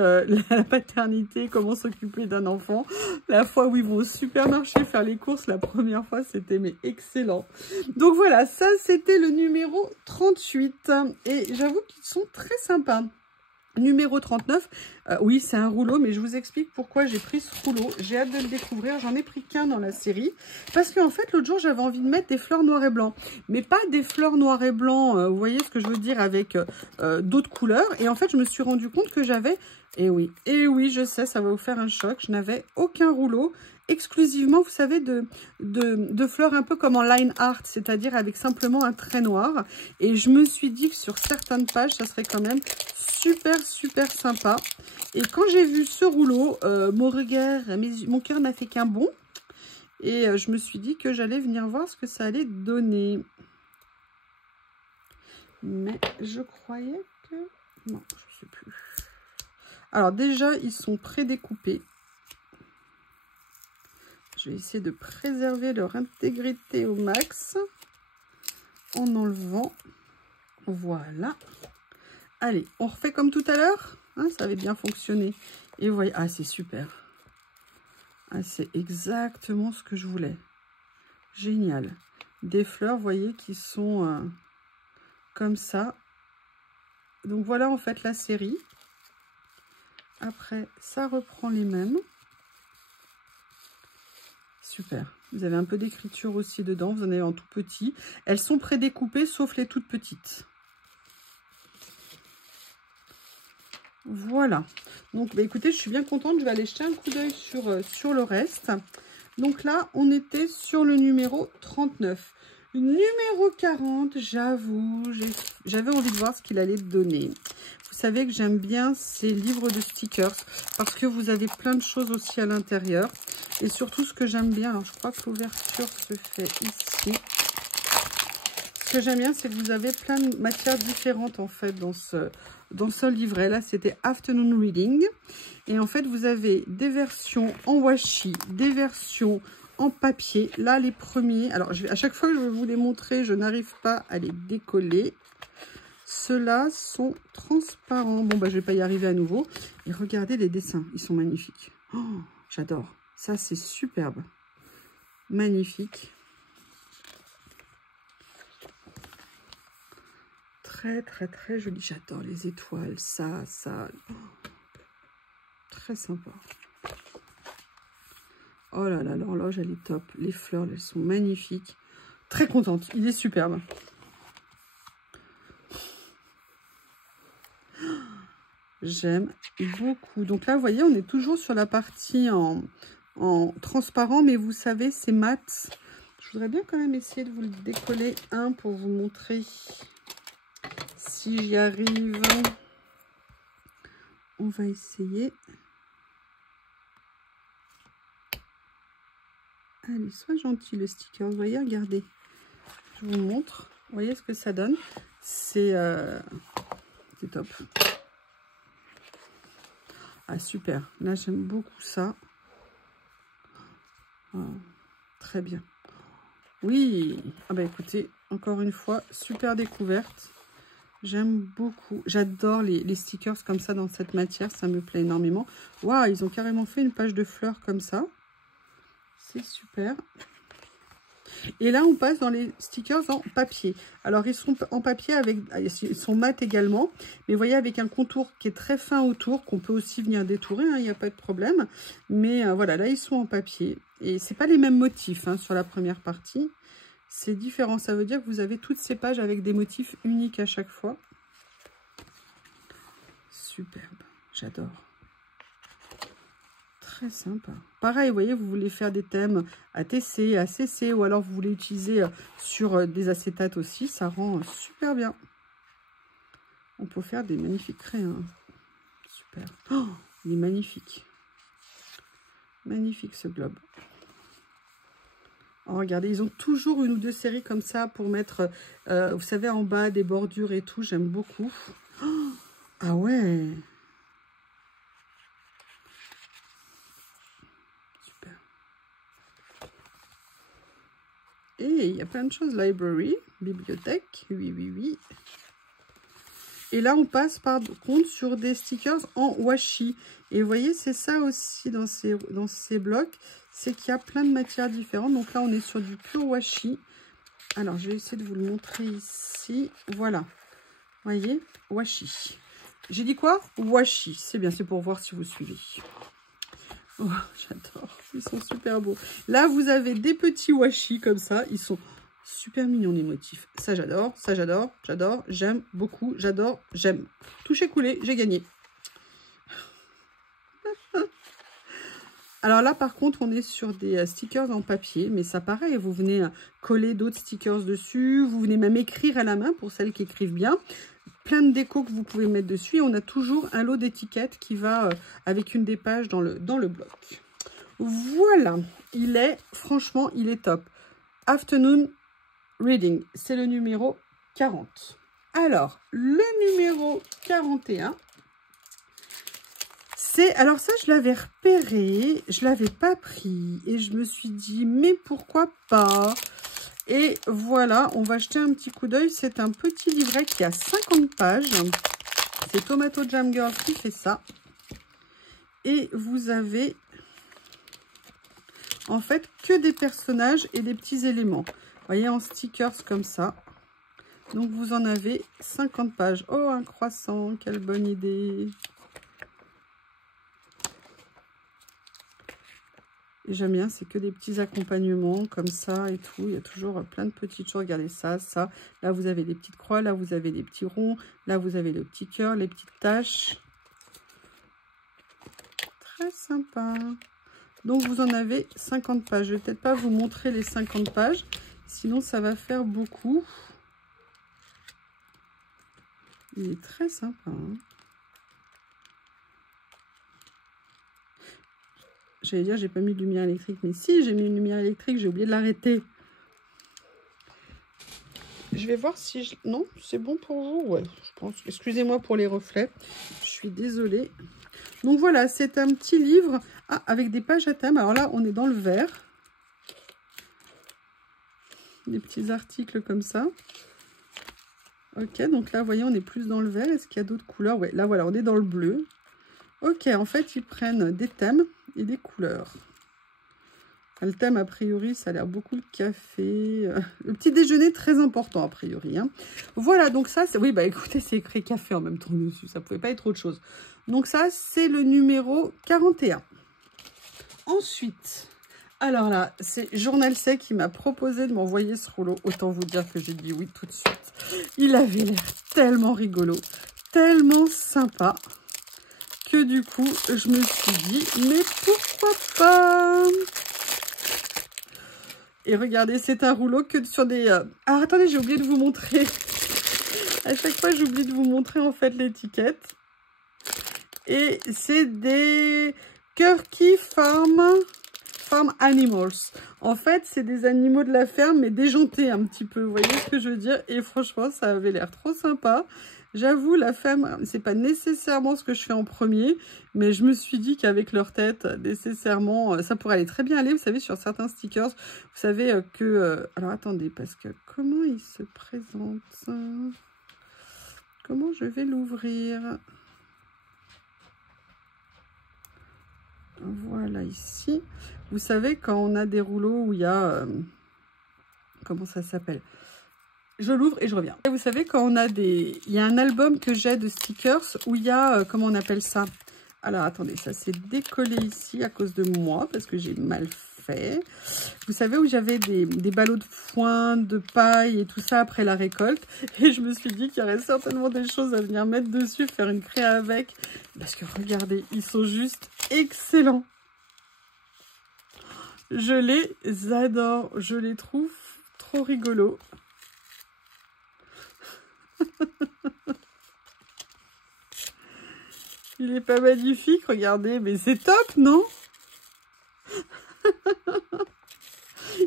la paternité, comment s'occuper d'un enfant. La fois où ils vont au supermarché faire les courses, la première fois, c'était mais excellent. Donc voilà, ça c'était le numéro 38 et j'avoue qu'ils sont très sympas. Numéro 39, oui c'est un rouleau, mais je vous explique pourquoi j'ai pris ce rouleau. J'ai hâte de le découvrir, j'en ai pris qu'un dans la série. Parce qu'en fait l'autre jour j'avais envie de mettre des fleurs noir et blanc. Mais pas des fleurs noir et blanc, vous voyez ce que je veux dire, avec d'autres couleurs. Et en fait je me suis rendu compte que j'avais, et oui je sais, ça va vous faire un choc, je n'avais aucun rouleau exclusivement, vous savez, de fleurs un peu comme en line art, c'est-à-dire avec simplement un trait noir. Et je me suis dit que sur certaines pages, ça serait quand même super sympa. Et quand j'ai vu ce rouleau, mon cœur n'a fait qu'un bond. Et je me suis dit que j'allais venir voir ce que ça allait donner. Mais je croyais que... Non, je ne sais plus. Alors déjà, ils sont prédécoupés. Je vais essayer de préserver leur intégrité au max en enlevant. Voilà. Allez, on refait comme tout à l'heure. Hein, ça avait bien fonctionné. Et vous voyez, ah c'est super. Ah, c'est exactement ce que je voulais. Génial. Des fleurs, vous voyez, qui sont comme ça. Donc voilà en fait la série. Après, ça reprend les mêmes. Super. Vous avez un peu d'écriture aussi dedans. Vous en avez en tout petit. Elles sont prédécoupées, sauf les toutes petites. Voilà. Donc, bah, écoutez, je suis bien contente. Je vais aller jeter un coup d'œil sur le reste. Donc là, on était sur le numéro 39. Numéro 40, j'avoue, j'avais envie de voir ce qu'il allait donner. Vous savez que j'aime bien ces livres de stickers parce que vous avez plein de choses aussi à l'intérieur. Et surtout, ce que j'aime bien, alors je crois que l'ouverture se fait ici. Ce que j'aime bien, c'est que vous avez plein de matières différentes en fait dans ce livret. Là, c'était Afternoon Reading. Et en fait, vous avez des versions en washi, des versions en papier. Là, les premiers, alors à chaque fois que je vais vous les montrer, je n'arrive pas à les décoller. Ceux-là sont transparents. Bon, bah, je ne vais pas y arriver à nouveau. Et regardez les dessins, ils sont magnifiques. Oh, j'adore. Ça, c'est superbe. Magnifique. Très joli. J'adore les étoiles. Ça. Oh, très sympa. Oh là là, l'horloge, elle est top. Les fleurs, elles sont magnifiques. Très contente. Il est superbe. J'aime beaucoup. Donc là, vous voyez, on est toujours sur la partie en transparent, mais vous savez, c'est mat. Je voudrais bien quand même essayer de vous le décoller un pour vous montrer si j'y arrive. On va essayer. Allez, sois gentil le sticker. Vous voyez, regardez. Je vous montre. Vous voyez ce que ça donne? C'est top. Ah, super. Là, j'aime beaucoup ça. Oh, très bien. Oui. Ah bah écoutez, encore une fois, super découverte. J'aime beaucoup. J'adore les stickers comme ça dans cette matière. Ça me plaît énormément. Waouh, ils ont carrément fait une page de fleurs comme ça. C'est super. Et là, on passe dans les stickers en papier. Alors, ils sont en papier avec... Ils sont mat également. Mais vous voyez, avec un contour qui est très fin autour, qu'on peut aussi venir détourer. Il n'y a pas de problème. Mais voilà, là, ils sont en papier. Et c'est pas les mêmes motifs hein, sur la première partie. C'est différent. Ça veut dire que vous avez toutes ces pages avec des motifs uniques à chaque fois. Superbe. J'adore. Très sympa. Pareil, vous voyez, vous voulez faire des thèmes ATC, ACC, ou alors vous voulez utiliser sur des acétates aussi, ça rend super bien. On peut faire des magnifiques crayons. Super. Oh, il est magnifique. Magnifique ce globe. Oh, regardez, ils ont toujours une ou deux séries comme ça pour mettre, vous savez, en bas des bordures et tout. J'aime beaucoup. Oh, ah ouais. Et il y a plein de choses. Library, bibliothèque, oui, oui, oui. Et là, on passe par contre sur des stickers en washi. Et vous voyez, c'est ça aussi dans ces blocs. C'est qu'il y a plein de matières différentes. Donc là, on est sur du pur washi. Alors, je vais essayer de vous le montrer ici. Voilà. Vous voyez, washi. J'ai dit quoi? Washi. C'est bien, c'est pour voir si vous suivez. Oh, j'adore, ils sont super beaux. Là, vous avez des petits washi comme ça. Ils sont super mignons, les motifs. Ça, j'adore, j'adore, j'aime beaucoup, j'adore, j'aime. Touché coulé, j'ai gagné. Alors là, par contre, on est sur des stickers en papier. Mais ça, pareil, vous venez coller d'autres stickers dessus. Vous venez même écrire à la main pour celles qui écrivent bien. Plein de déco que vous pouvez mettre dessus. Et on a toujours un lot d'étiquettes qui va avec une des pages dans le bloc. Voilà, franchement, il est top. Afternoon Reading, c'est le numéro 40. Alors, le numéro 41, c'est... Alors ça, je l'avais repéré, je ne l'avais pas pris. Et je me suis dit, mais pourquoi pas? Et voilà, on va jeter un petit coup d'œil. C'est un petit livret qui a 50 pages. C'est Tomato Jam Girl qui fait ça. Et vous avez en fait que des personnages et des petits éléments. Vous voyez, en stickers comme ça. Donc, vous en avez 50 pages. Oh, un croissant, quelle bonne idée. Et j'aime bien, c'est que des petits accompagnements comme ça et tout. Il y a toujours plein de petites choses. Regardez ça, ça. Là, vous avez des petites croix. Là, vous avez des petits ronds. Là, vous avez le petit cœur, les petites taches. Très sympa. Donc, vous en avez 50 pages. Je ne vais peut-être pas vous montrer les 50 pages. Sinon, ça va faire beaucoup. Il est très sympa. Hein. J'allais dire, j'ai pas mis de lumière électrique. Mais si, j'ai mis une lumière électrique. J'ai oublié de l'arrêter. Je vais voir si... Non, c'est bon pour vous? Ouais, je pense. Excusez-moi pour les reflets. Je suis désolée. Donc voilà, c'est un petit livre avec des pages à thème. Alors là, on est dans le vert. Des petits articles comme ça. Ok, donc là, vous voyez, on est plus dans le vert. Est-ce qu'il y a d'autres couleurs? Ouais, là, voilà, on est dans le bleu. Ok, en fait, ils prennent des thèmes et des couleurs. Le thème, a priori, ça a l'air beaucoup le café. Le petit déjeuner, très important, a priori. Hein. Voilà, donc ça, c'est... Oui, bah écoutez, c'est écrit café en même temps dessus. Ça pouvait pas être autre chose. Donc ça, c'est le numéro 41. Ensuite, alors là, c'est Journal Sec qui m'a proposé de m'envoyer ce rouleau. Autant vous dire que j'ai dit oui tout de suite. Il avait l'air tellement rigolo, tellement sympa, que du coup, je me suis dit, mais pourquoi pas? Et regardez, c'est un rouleau que sur des... Ah, attendez, j'ai oublié de vous montrer. À chaque fois, j'oublie de vous montrer en fait l'étiquette. Et c'est des Quirky Farm Farm Animals. En fait, c'est des animaux de la ferme, mais déjantés un petit peu. Vous voyez ce que je veux dire? Et franchement, ça avait l'air trop sympa. J'avoue, la ferme, c'est pas nécessairement ce que je fais en premier, mais je me suis dit qu'avec leur tête, nécessairement, ça pourrait aller très bien aller. Vous savez, sur certains stickers, vous savez que... alors, attendez, parce que comment il se présente? Comment je vais l'ouvrir? Voilà, ici. Vous savez, quand on a des rouleaux où il y a... comment ça s'appelle? Je l'ouvre et je reviens. Et vous savez, quand on a des... Il y a un album que j'ai de stickers où il y a... comment on appelle ça? Alors, attendez, ça s'est décollé ici à cause de moi, parce que j'ai mal fait. Vous savez, où j'avais des ballots de foin, de paille et tout ça après la récolte. Et je me suis dit qu'il y aurait certainement des choses à venir mettre dessus, faire une créa avec. Parce que regardez, ils sont juste excellents. Je les adore. Je les trouve trop rigolos. Il est pas magnifique, regardez, mais c'est top, non?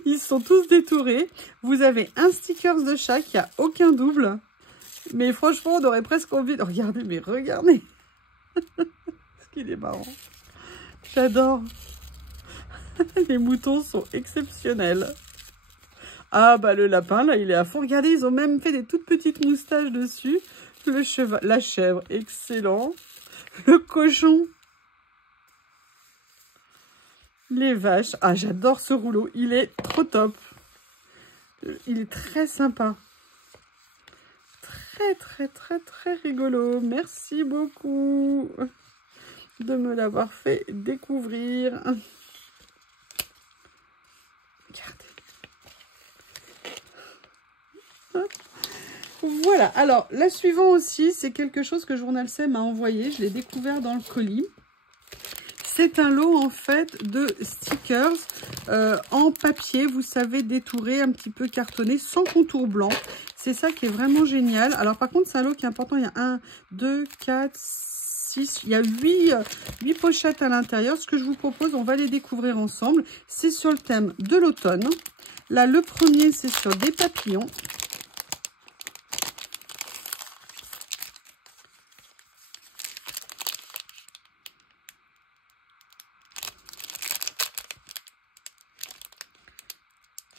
Ils sont tous détourés. Vous avez un sticker de chaque, il n'y a aucun double. Mais franchement, on aurait presque envie de... Regardez, mais regardez. Ce qu'il est marrant. J'adore. Les moutons sont exceptionnels. Ah bah le lapin, là, il est à fond. Regardez, ils ont même fait des toutes petites moustaches dessus. Le cheval, la chèvre, excellent. Le cochon. Les vaches. Ah, j'adore ce rouleau. Il est trop top. Il est très sympa. Très, très, très, très rigolo. Merci beaucoup de me l'avoir fait découvrir. Regardez. Voilà. Alors, la suivante aussi, c'est quelque chose que Journal C m'a envoyé. Je l'ai découvert dans le colis. C'est un lot en fait de stickers en papier, vous savez, détouré, un petit peu cartonné, sans contour blanc. C'est ça qui est vraiment génial. Alors par contre, c'est un lot qui est important. Il y a 1, 2, 4, 6, il y a 8 pochettes à l'intérieur. Ce que je vous propose, on va les découvrir ensemble. C'est sur le thème de l'automne. Là, le premier, c'est sur des papillons.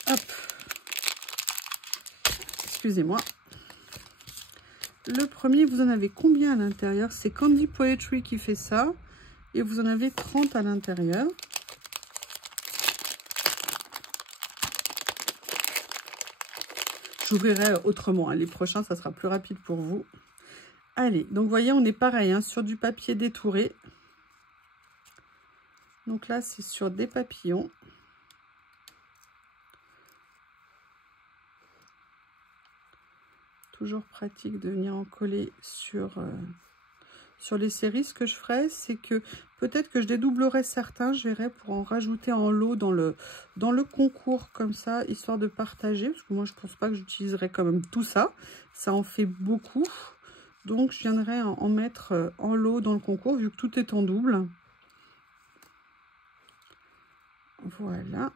Hop. Excusez-moi. Le premier, vous en avez combien à l'intérieur? C'est Candy Poetry qui fait ça. Et vous en avez 30 à l'intérieur. J'ouvrirai autrement. Hein. Les prochains, ça sera plus rapide pour vous. Allez, donc vous voyez, on est pareil, hein, sur du papier détouré. Donc là, c'est sur des papillons. Toujours pratique de venir en coller sur les séries. Ce que je ferai, c'est que peut-être que je dédoublerai certains, je verrai pour en rajouter en lot dans le concours comme ça, histoire de partager. Parce que moi, je pense pas que j'utiliserai quand même tout ça. Ça en fait beaucoup. Donc, je viendrai en mettre en lot dans le concours, vu que tout est en double. Voilà.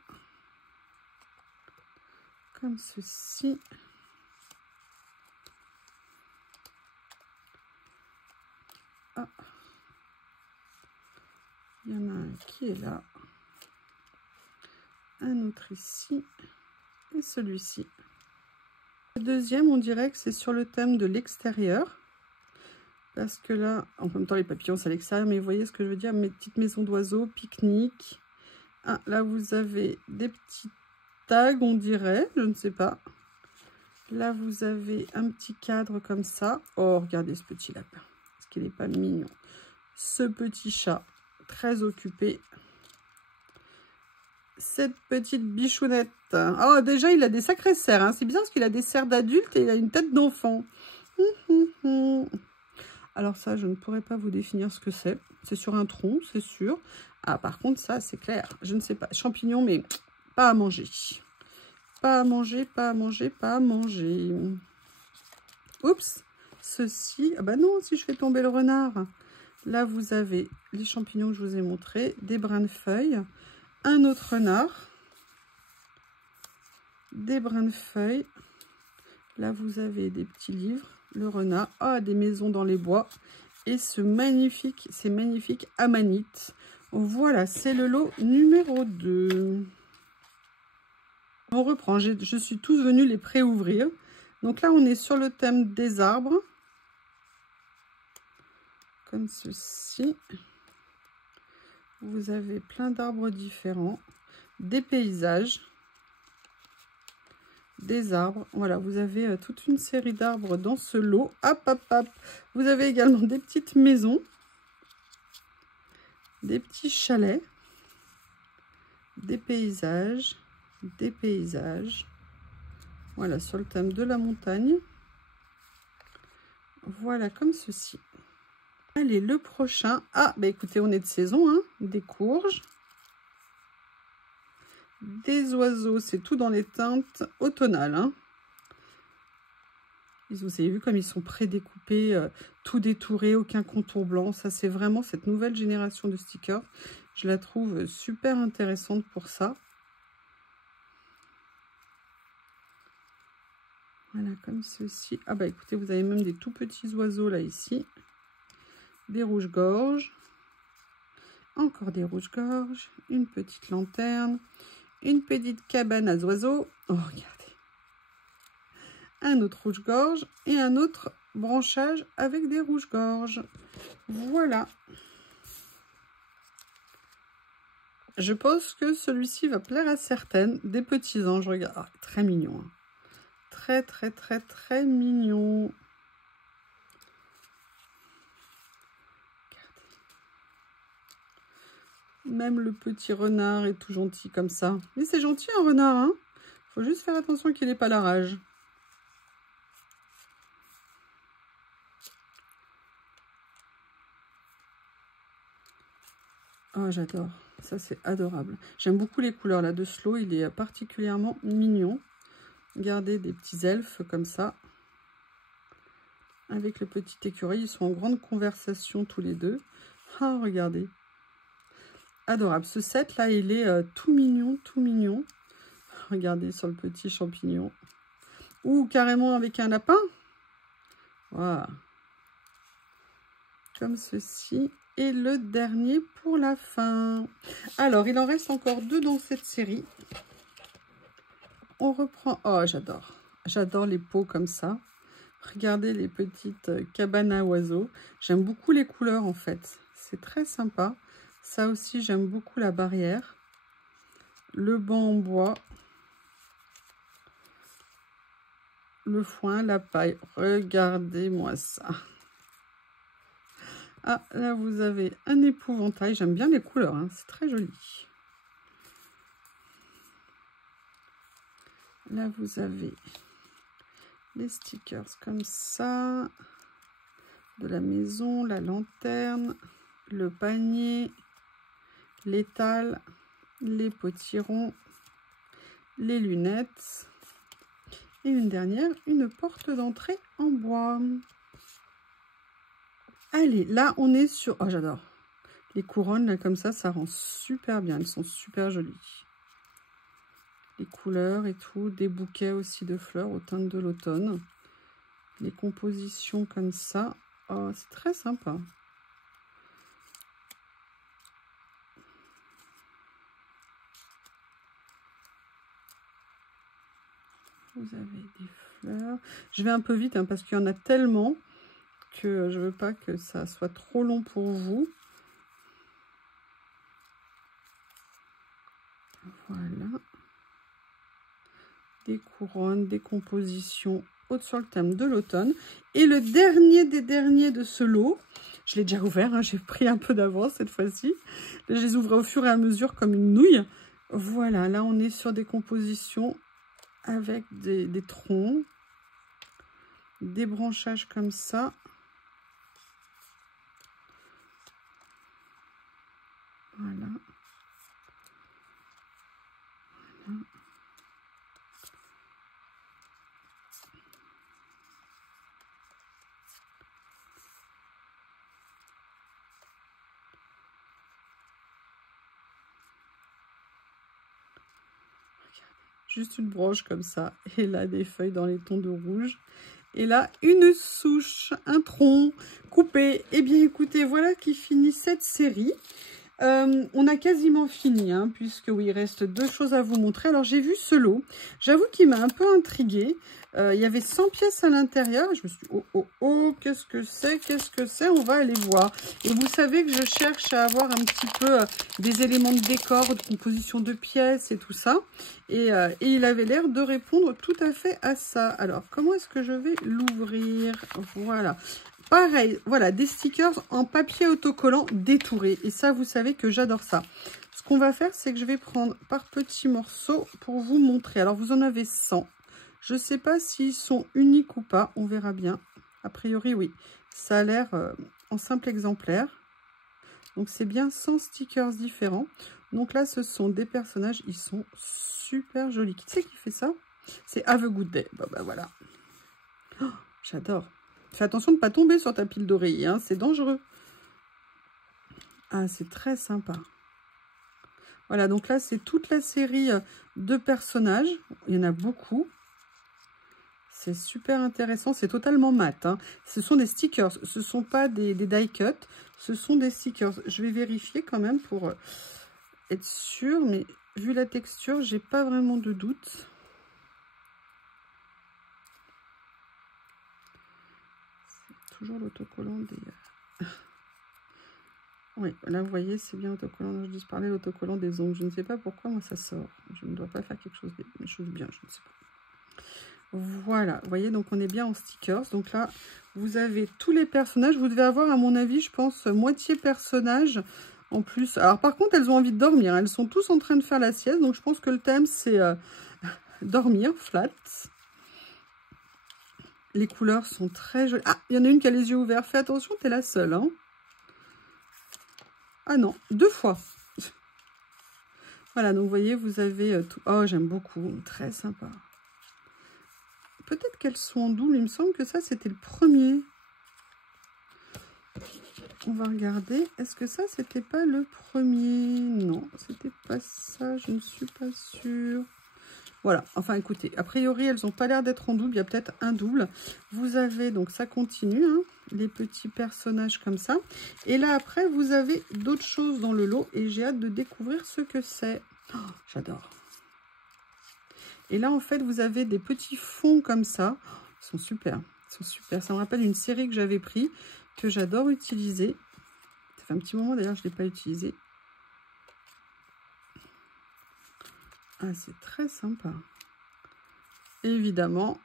Comme ceci. Ah. Il y en a un qui est là. Un autre ici. Et celui-ci. Le deuxième, on dirait que c'est sur le thème de l'extérieur. Parce que là, en même temps, les papillons, c'est à l'extérieur. Mais vous voyez ce que je veux dire? Mes petites maisons d'oiseaux, pique-nique. Ah, là, vous avez des petits tags, on dirait. Je ne sais pas. Là, vous avez un petit cadre comme ça. Oh, regardez ce petit lapin. Est-ce qu'il n'est pas mignon? Ce petit chat, très occupé. Cette petite bichounette. Oh, déjà, il a des sacrés cerfs. Hein. C'est bizarre parce qu'il a des cerfs d'adulte et il a une tête d'enfant. Alors ça, je ne pourrais pas vous définir ce que c'est. C'est sur un tronc, c'est sûr. Ah, par contre, ça, c'est clair. Je ne sais pas. Champignons, mais pas à manger. Pas à manger, pas à manger, pas à manger. Oups. Ceci. Ah bah non, si je fais tomber le renard. Là, vous avez les champignons que je vous ai montrés. Des brins de feuilles. un autre renard, des brins de feuilles. Là, vous avez des petits livres, le renard, des maisons dans les bois et ces magnifiques amanites. Voilà, c'est le lot numéro 2. On reprend, je suis tous venus les pré-ouvrir. Donc là, on est sur le thème des arbres. Comme ceci. Vous avez plein d'arbres différents, des paysages, des arbres. Voilà, vous avez toute une série d'arbres dans ce lot. Hop, hop, hop. Vous avez également des petites maisons, des petits chalets, des paysages, des paysages. Voilà, sur le thème de la montagne. Voilà, comme ceci. Allez, le prochain. Ah, bah écoutez, on est de saison, hein. Des courges. Des oiseaux, c'est tout dans les teintes automnales. Hein. Vous avez vu comme ils sont prédécoupés, tout détouré, aucun contour blanc. Ça, c'est vraiment cette nouvelle génération de stickers. Je la trouve super intéressante pour ça. Voilà, comme ceci. Ah bah écoutez, vous avez même des tout petits oiseaux là, ici. Des rouges-gorges. Encore des rouges-gorges. Une petite lanterne. Une petite cabane à oiseaux. Oh, regardez. Un autre rouge-gorge et un autre branchage avec des rouges-gorges. Voilà. Je pense que celui-ci va plaire à certaines. Des petits anges, regarde. Ah, très mignon. Hein. Très, très, très, très mignon. Même le petit renard est tout gentil comme ça. Mais c'est gentil un renard, hein. Faut juste faire attention qu'il n'ait pas la rage. Oh, j'adore. Ça, c'est adorable. J'aime beaucoup les couleurs là de ce lot. Il est particulièrement mignon. Regardez, des petits elfes comme ça. Avec le petit écureuil. Ils sont en grande conversation tous les deux. Ah, regardez. Adorable. Ce set là, il est tout mignon, tout mignon. Regardez sur le petit champignon. Ou carrément avec un lapin. Voilà. Comme ceci. Et le dernier pour la fin. Alors, il en reste encore 2 dans cette série. On reprend. Oh, j'adore. J'adore les pots comme ça. Regardez les petites cabanes à oiseaux. J'aime beaucoup les couleurs en fait. C'est très sympa. Ça aussi, j'aime beaucoup la barrière. Le banc en bois. Le foin, la paille. Regardez-moi ça. Ah, là, vous avez un épouvantail. J'aime bien les couleurs, hein. C'est très joli. Là, vous avez les stickers comme ça. De la maison, la lanterne, le panier, l'étal, les potirons, les lunettes. Et une dernière, une porte d'entrée en bois. Allez, là, on est sur... Oh, j'adore. Les couronnes, là, comme ça rend super bien. Elles sont super jolies. Les couleurs et tout. Des bouquets aussi de fleurs aux teintes de l'automne. Les compositions comme ça. Oh, c'est très sympa. Vous avez des fleurs. Je vais un peu vite, hein, parce qu'il y en a tellement que je veux pas que ça soit trop long pour vous. Voilà. Des couronnes, des compositions sur le thème de l'automne. Et le dernier des derniers de ce lot, je l'ai déjà ouvert, hein, j'ai pris un peu d'avance cette fois-ci. Je les ouvre au fur et à mesure comme une nouille. Voilà, là on est sur des compositions avec des troncs, des branchages comme ça. Voilà. Voilà. Juste une branche comme ça. Et là, des feuilles dans les tons de rouge. Et là, une souche, un tronc coupé. Eh bien, écoutez, voilà qui finit cette série. On a quasiment fini, hein, puisque oui, il reste 2 choses à vous montrer. Alors, j'ai vu ce lot. J'avoue qu'il m'a un peu intriguée. Il y avait 100 pièces à l'intérieur. Je me suis dit, oh, qu'est-ce que c'est? Qu'est-ce que c'est? On va aller voir. Et vous savez que je cherche à avoir un petit peu des éléments de décor, de composition de pièces et tout ça. Et il avait l'air de répondre tout à fait à ça. Alors, comment est-ce que je vais l'ouvrir? Voilà. Pareil, voilà, des stickers en papier autocollant détouré. Et ça, vous savez que j'adore ça. Ce qu'on va faire, c'est que je vais prendre par petits morceaux pour vous montrer. Alors, vous en avez 100. Je ne sais pas s'ils sont uniques ou pas. On verra bien. A priori, oui. Ça a l'air en simple exemplaire. Donc, c'est bien 100 stickers différents. Donc là, ce sont des personnages. Ils sont super jolis. Qui c'est qui fait ça? C'est Have a Good Day. Bon, ben voilà. Oh, j'adore. Fais attention de ne pas tomber sur ta pile d'oreiller, hein, c'est dangereux. Ah, c'est très sympa. Voilà, donc là, c'est toute la série de personnages. Il y en a beaucoup. C'est super intéressant. C'est totalement mat, hein. Ce sont des stickers. Ce ne sont pas des die cut. Ce sont des stickers. Je vais vérifier quand même pour être sûre. Mais vu la texture, j'ai pas vraiment de doute. Toujours l'autocollant des... Oui, là, vous voyez, c'est bien l'autocollant dont je dis parler, l'autocollant des ongles. Je ne sais pas pourquoi, moi, ça sort. Je ne dois pas faire quelque chose, une chose bien, je ne sais pas. Voilà, vous voyez, donc on est bien en stickers. Donc là, vous avez tous les personnages. Vous devez avoir, à mon avis, je pense, moitié personnages en plus. Alors, par contre, elles ont envie de dormir. Elles sont tous en train de faire la sieste. Donc, je pense que le thème, c'est dormir, flat. Les couleurs sont très jolies. Ah, il y en a une qui a les yeux ouverts. Fais attention, t'es la seule. Hein. Ah non, 2 fois. Voilà, donc vous voyez, vous avez tout. Oh, j'aime beaucoup. Très sympa. Peut-être qu'elles sont en double. Il me semble que ça, c'était le premier. On va regarder. Est-ce que ça, c'était pas le premier? Non, c'était pas ça. Je ne suis pas sûre. Voilà, enfin écoutez, a priori elles n'ont pas l'air d'être en double, il y a peut-être un double. Vous avez, donc ça continue, hein, les petits personnages comme ça. Et là après, vous avez d'autres choses dans le lot et j'ai hâte de découvrir ce que c'est. Oh, j'adore. Et là en fait, vous avez des petits fonds comme ça. Ils sont super, ils sont super. Ça me rappelle une série que j'avais pris, que j'adore utiliser. Ça fait un petit moment d'ailleurs, je ne l'ai pas utilisé. Ah, c'est très sympa. Évidemment,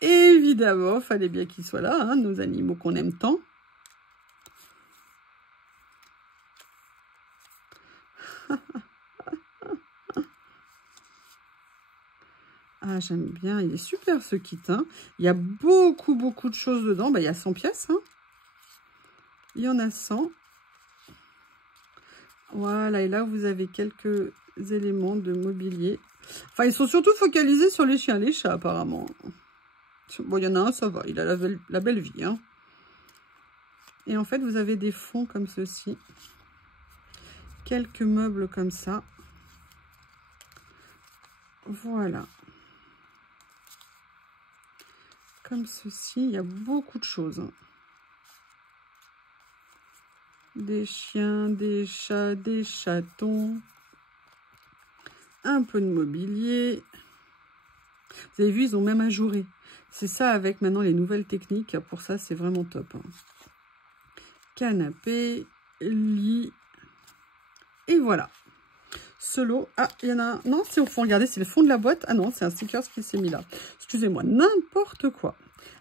évidemment, fallait bien qu'ils soient là, hein, nos animaux qu'on aime tant. Ah, j'aime bien, il est super ce kit. Hein. Il y a beaucoup de choses dedans. Bah, il y a 100 pièces. Hein. Il y en a 100. Voilà, et là, vous avez quelques éléments de mobilier. Enfin, ils sont surtout focalisés sur les chiens et les chats, apparemment. Bon, il y en a un, ça va. Il a la belle vie. Hein. Et en fait, vous avez des fonds comme ceci. Quelques meubles comme ça. Voilà. Comme ceci. Il y a beaucoup de choses. Hein. Des chiens, des chats, des chatons. Un peu de mobilier. Vous avez vu, ils ont même ajouré. C'est ça avec maintenant les nouvelles techniques. Pour ça, c'est vraiment top. Hein. Canapé, lit. Et voilà. Ce lot. Ah, il y en a un. Non, c'est au fond. Regardez, c'est le fond de la boîte. Ah non, c'est un sticker qui s'est mis là. Excusez-moi, n'importe quoi.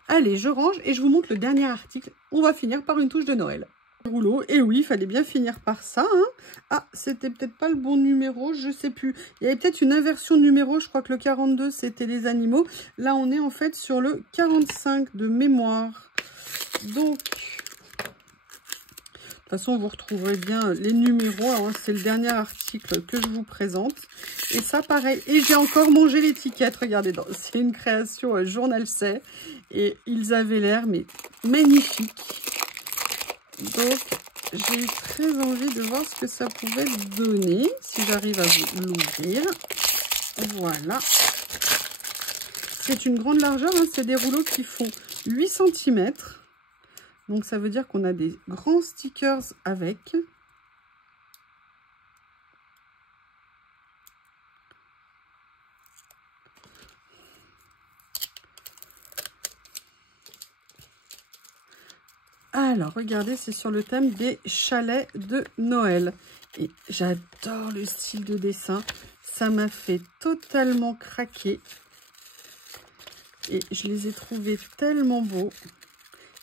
Allez, je range et je vous montre le dernier article. On va finir par une touche de Noël. Rouleau, et oui, il fallait bien finir par ça. Hein. Ah, c'était peut-être pas le bon numéro, je sais plus. Il y avait peut-être une inversion de numéro, je crois que le 42, c'était les animaux. Là, on est en fait sur le 45 de mémoire. Donc, de toute façon, vous retrouverez bien les numéros. Hein. C'est le dernier article que je vous présente. Et ça, pareil. Et j'ai encore mangé l'étiquette. Regardez, c'est une création Journal C. Et ils avaient l'air, mais magnifiques. Donc, j'ai eu très envie de voir ce que ça pouvait donner, si j'arrive à l'ouvrir. Voilà. C'est une grande largeur, hein, c'est des rouleaux qui font 8 cm. Donc ça veut dire qu'on a des grands stickers avec. Alors, regardez, c'est sur le thème des chalets de Noël. Et j'adore le style de dessin. Ça m'a fait totalement craquer. Et je les ai trouvés tellement beaux.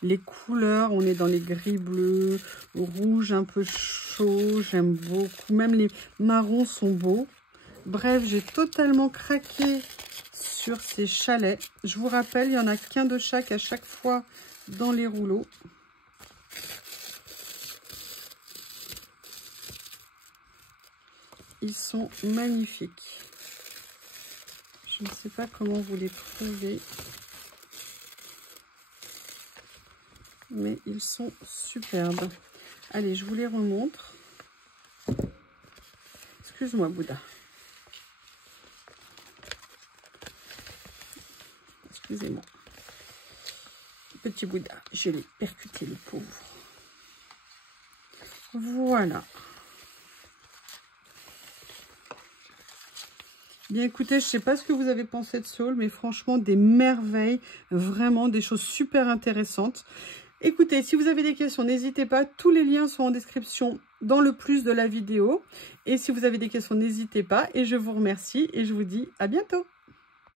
Les couleurs, on est dans les gris bleus, rouge un peu chaud. J'aime beaucoup. Même les marrons sont beaux. Bref, j'ai totalement craqué sur ces chalets. Je vous rappelle, il n'y en a qu'un de chaque à chaque fois dans les rouleaux. Ils sont magnifiques. Je ne sais pas comment vous les trouvez. Mais ils sont superbes. Allez, je vous les remontre. Excuse-moi, Bouddha. Excusez-moi. Petit Bouddha, je l'ai percuté, le pauvre. Voilà. Bien écoutez, je ne sais pas ce que vous avez pensé de ce haul, mais franchement, des merveilles, vraiment des choses super intéressantes. Écoutez, si vous avez des questions, n'hésitez pas, tous les liens sont en description dans le plus de la vidéo. Et si vous avez des questions, n'hésitez pas. Et je vous remercie et je vous dis à bientôt.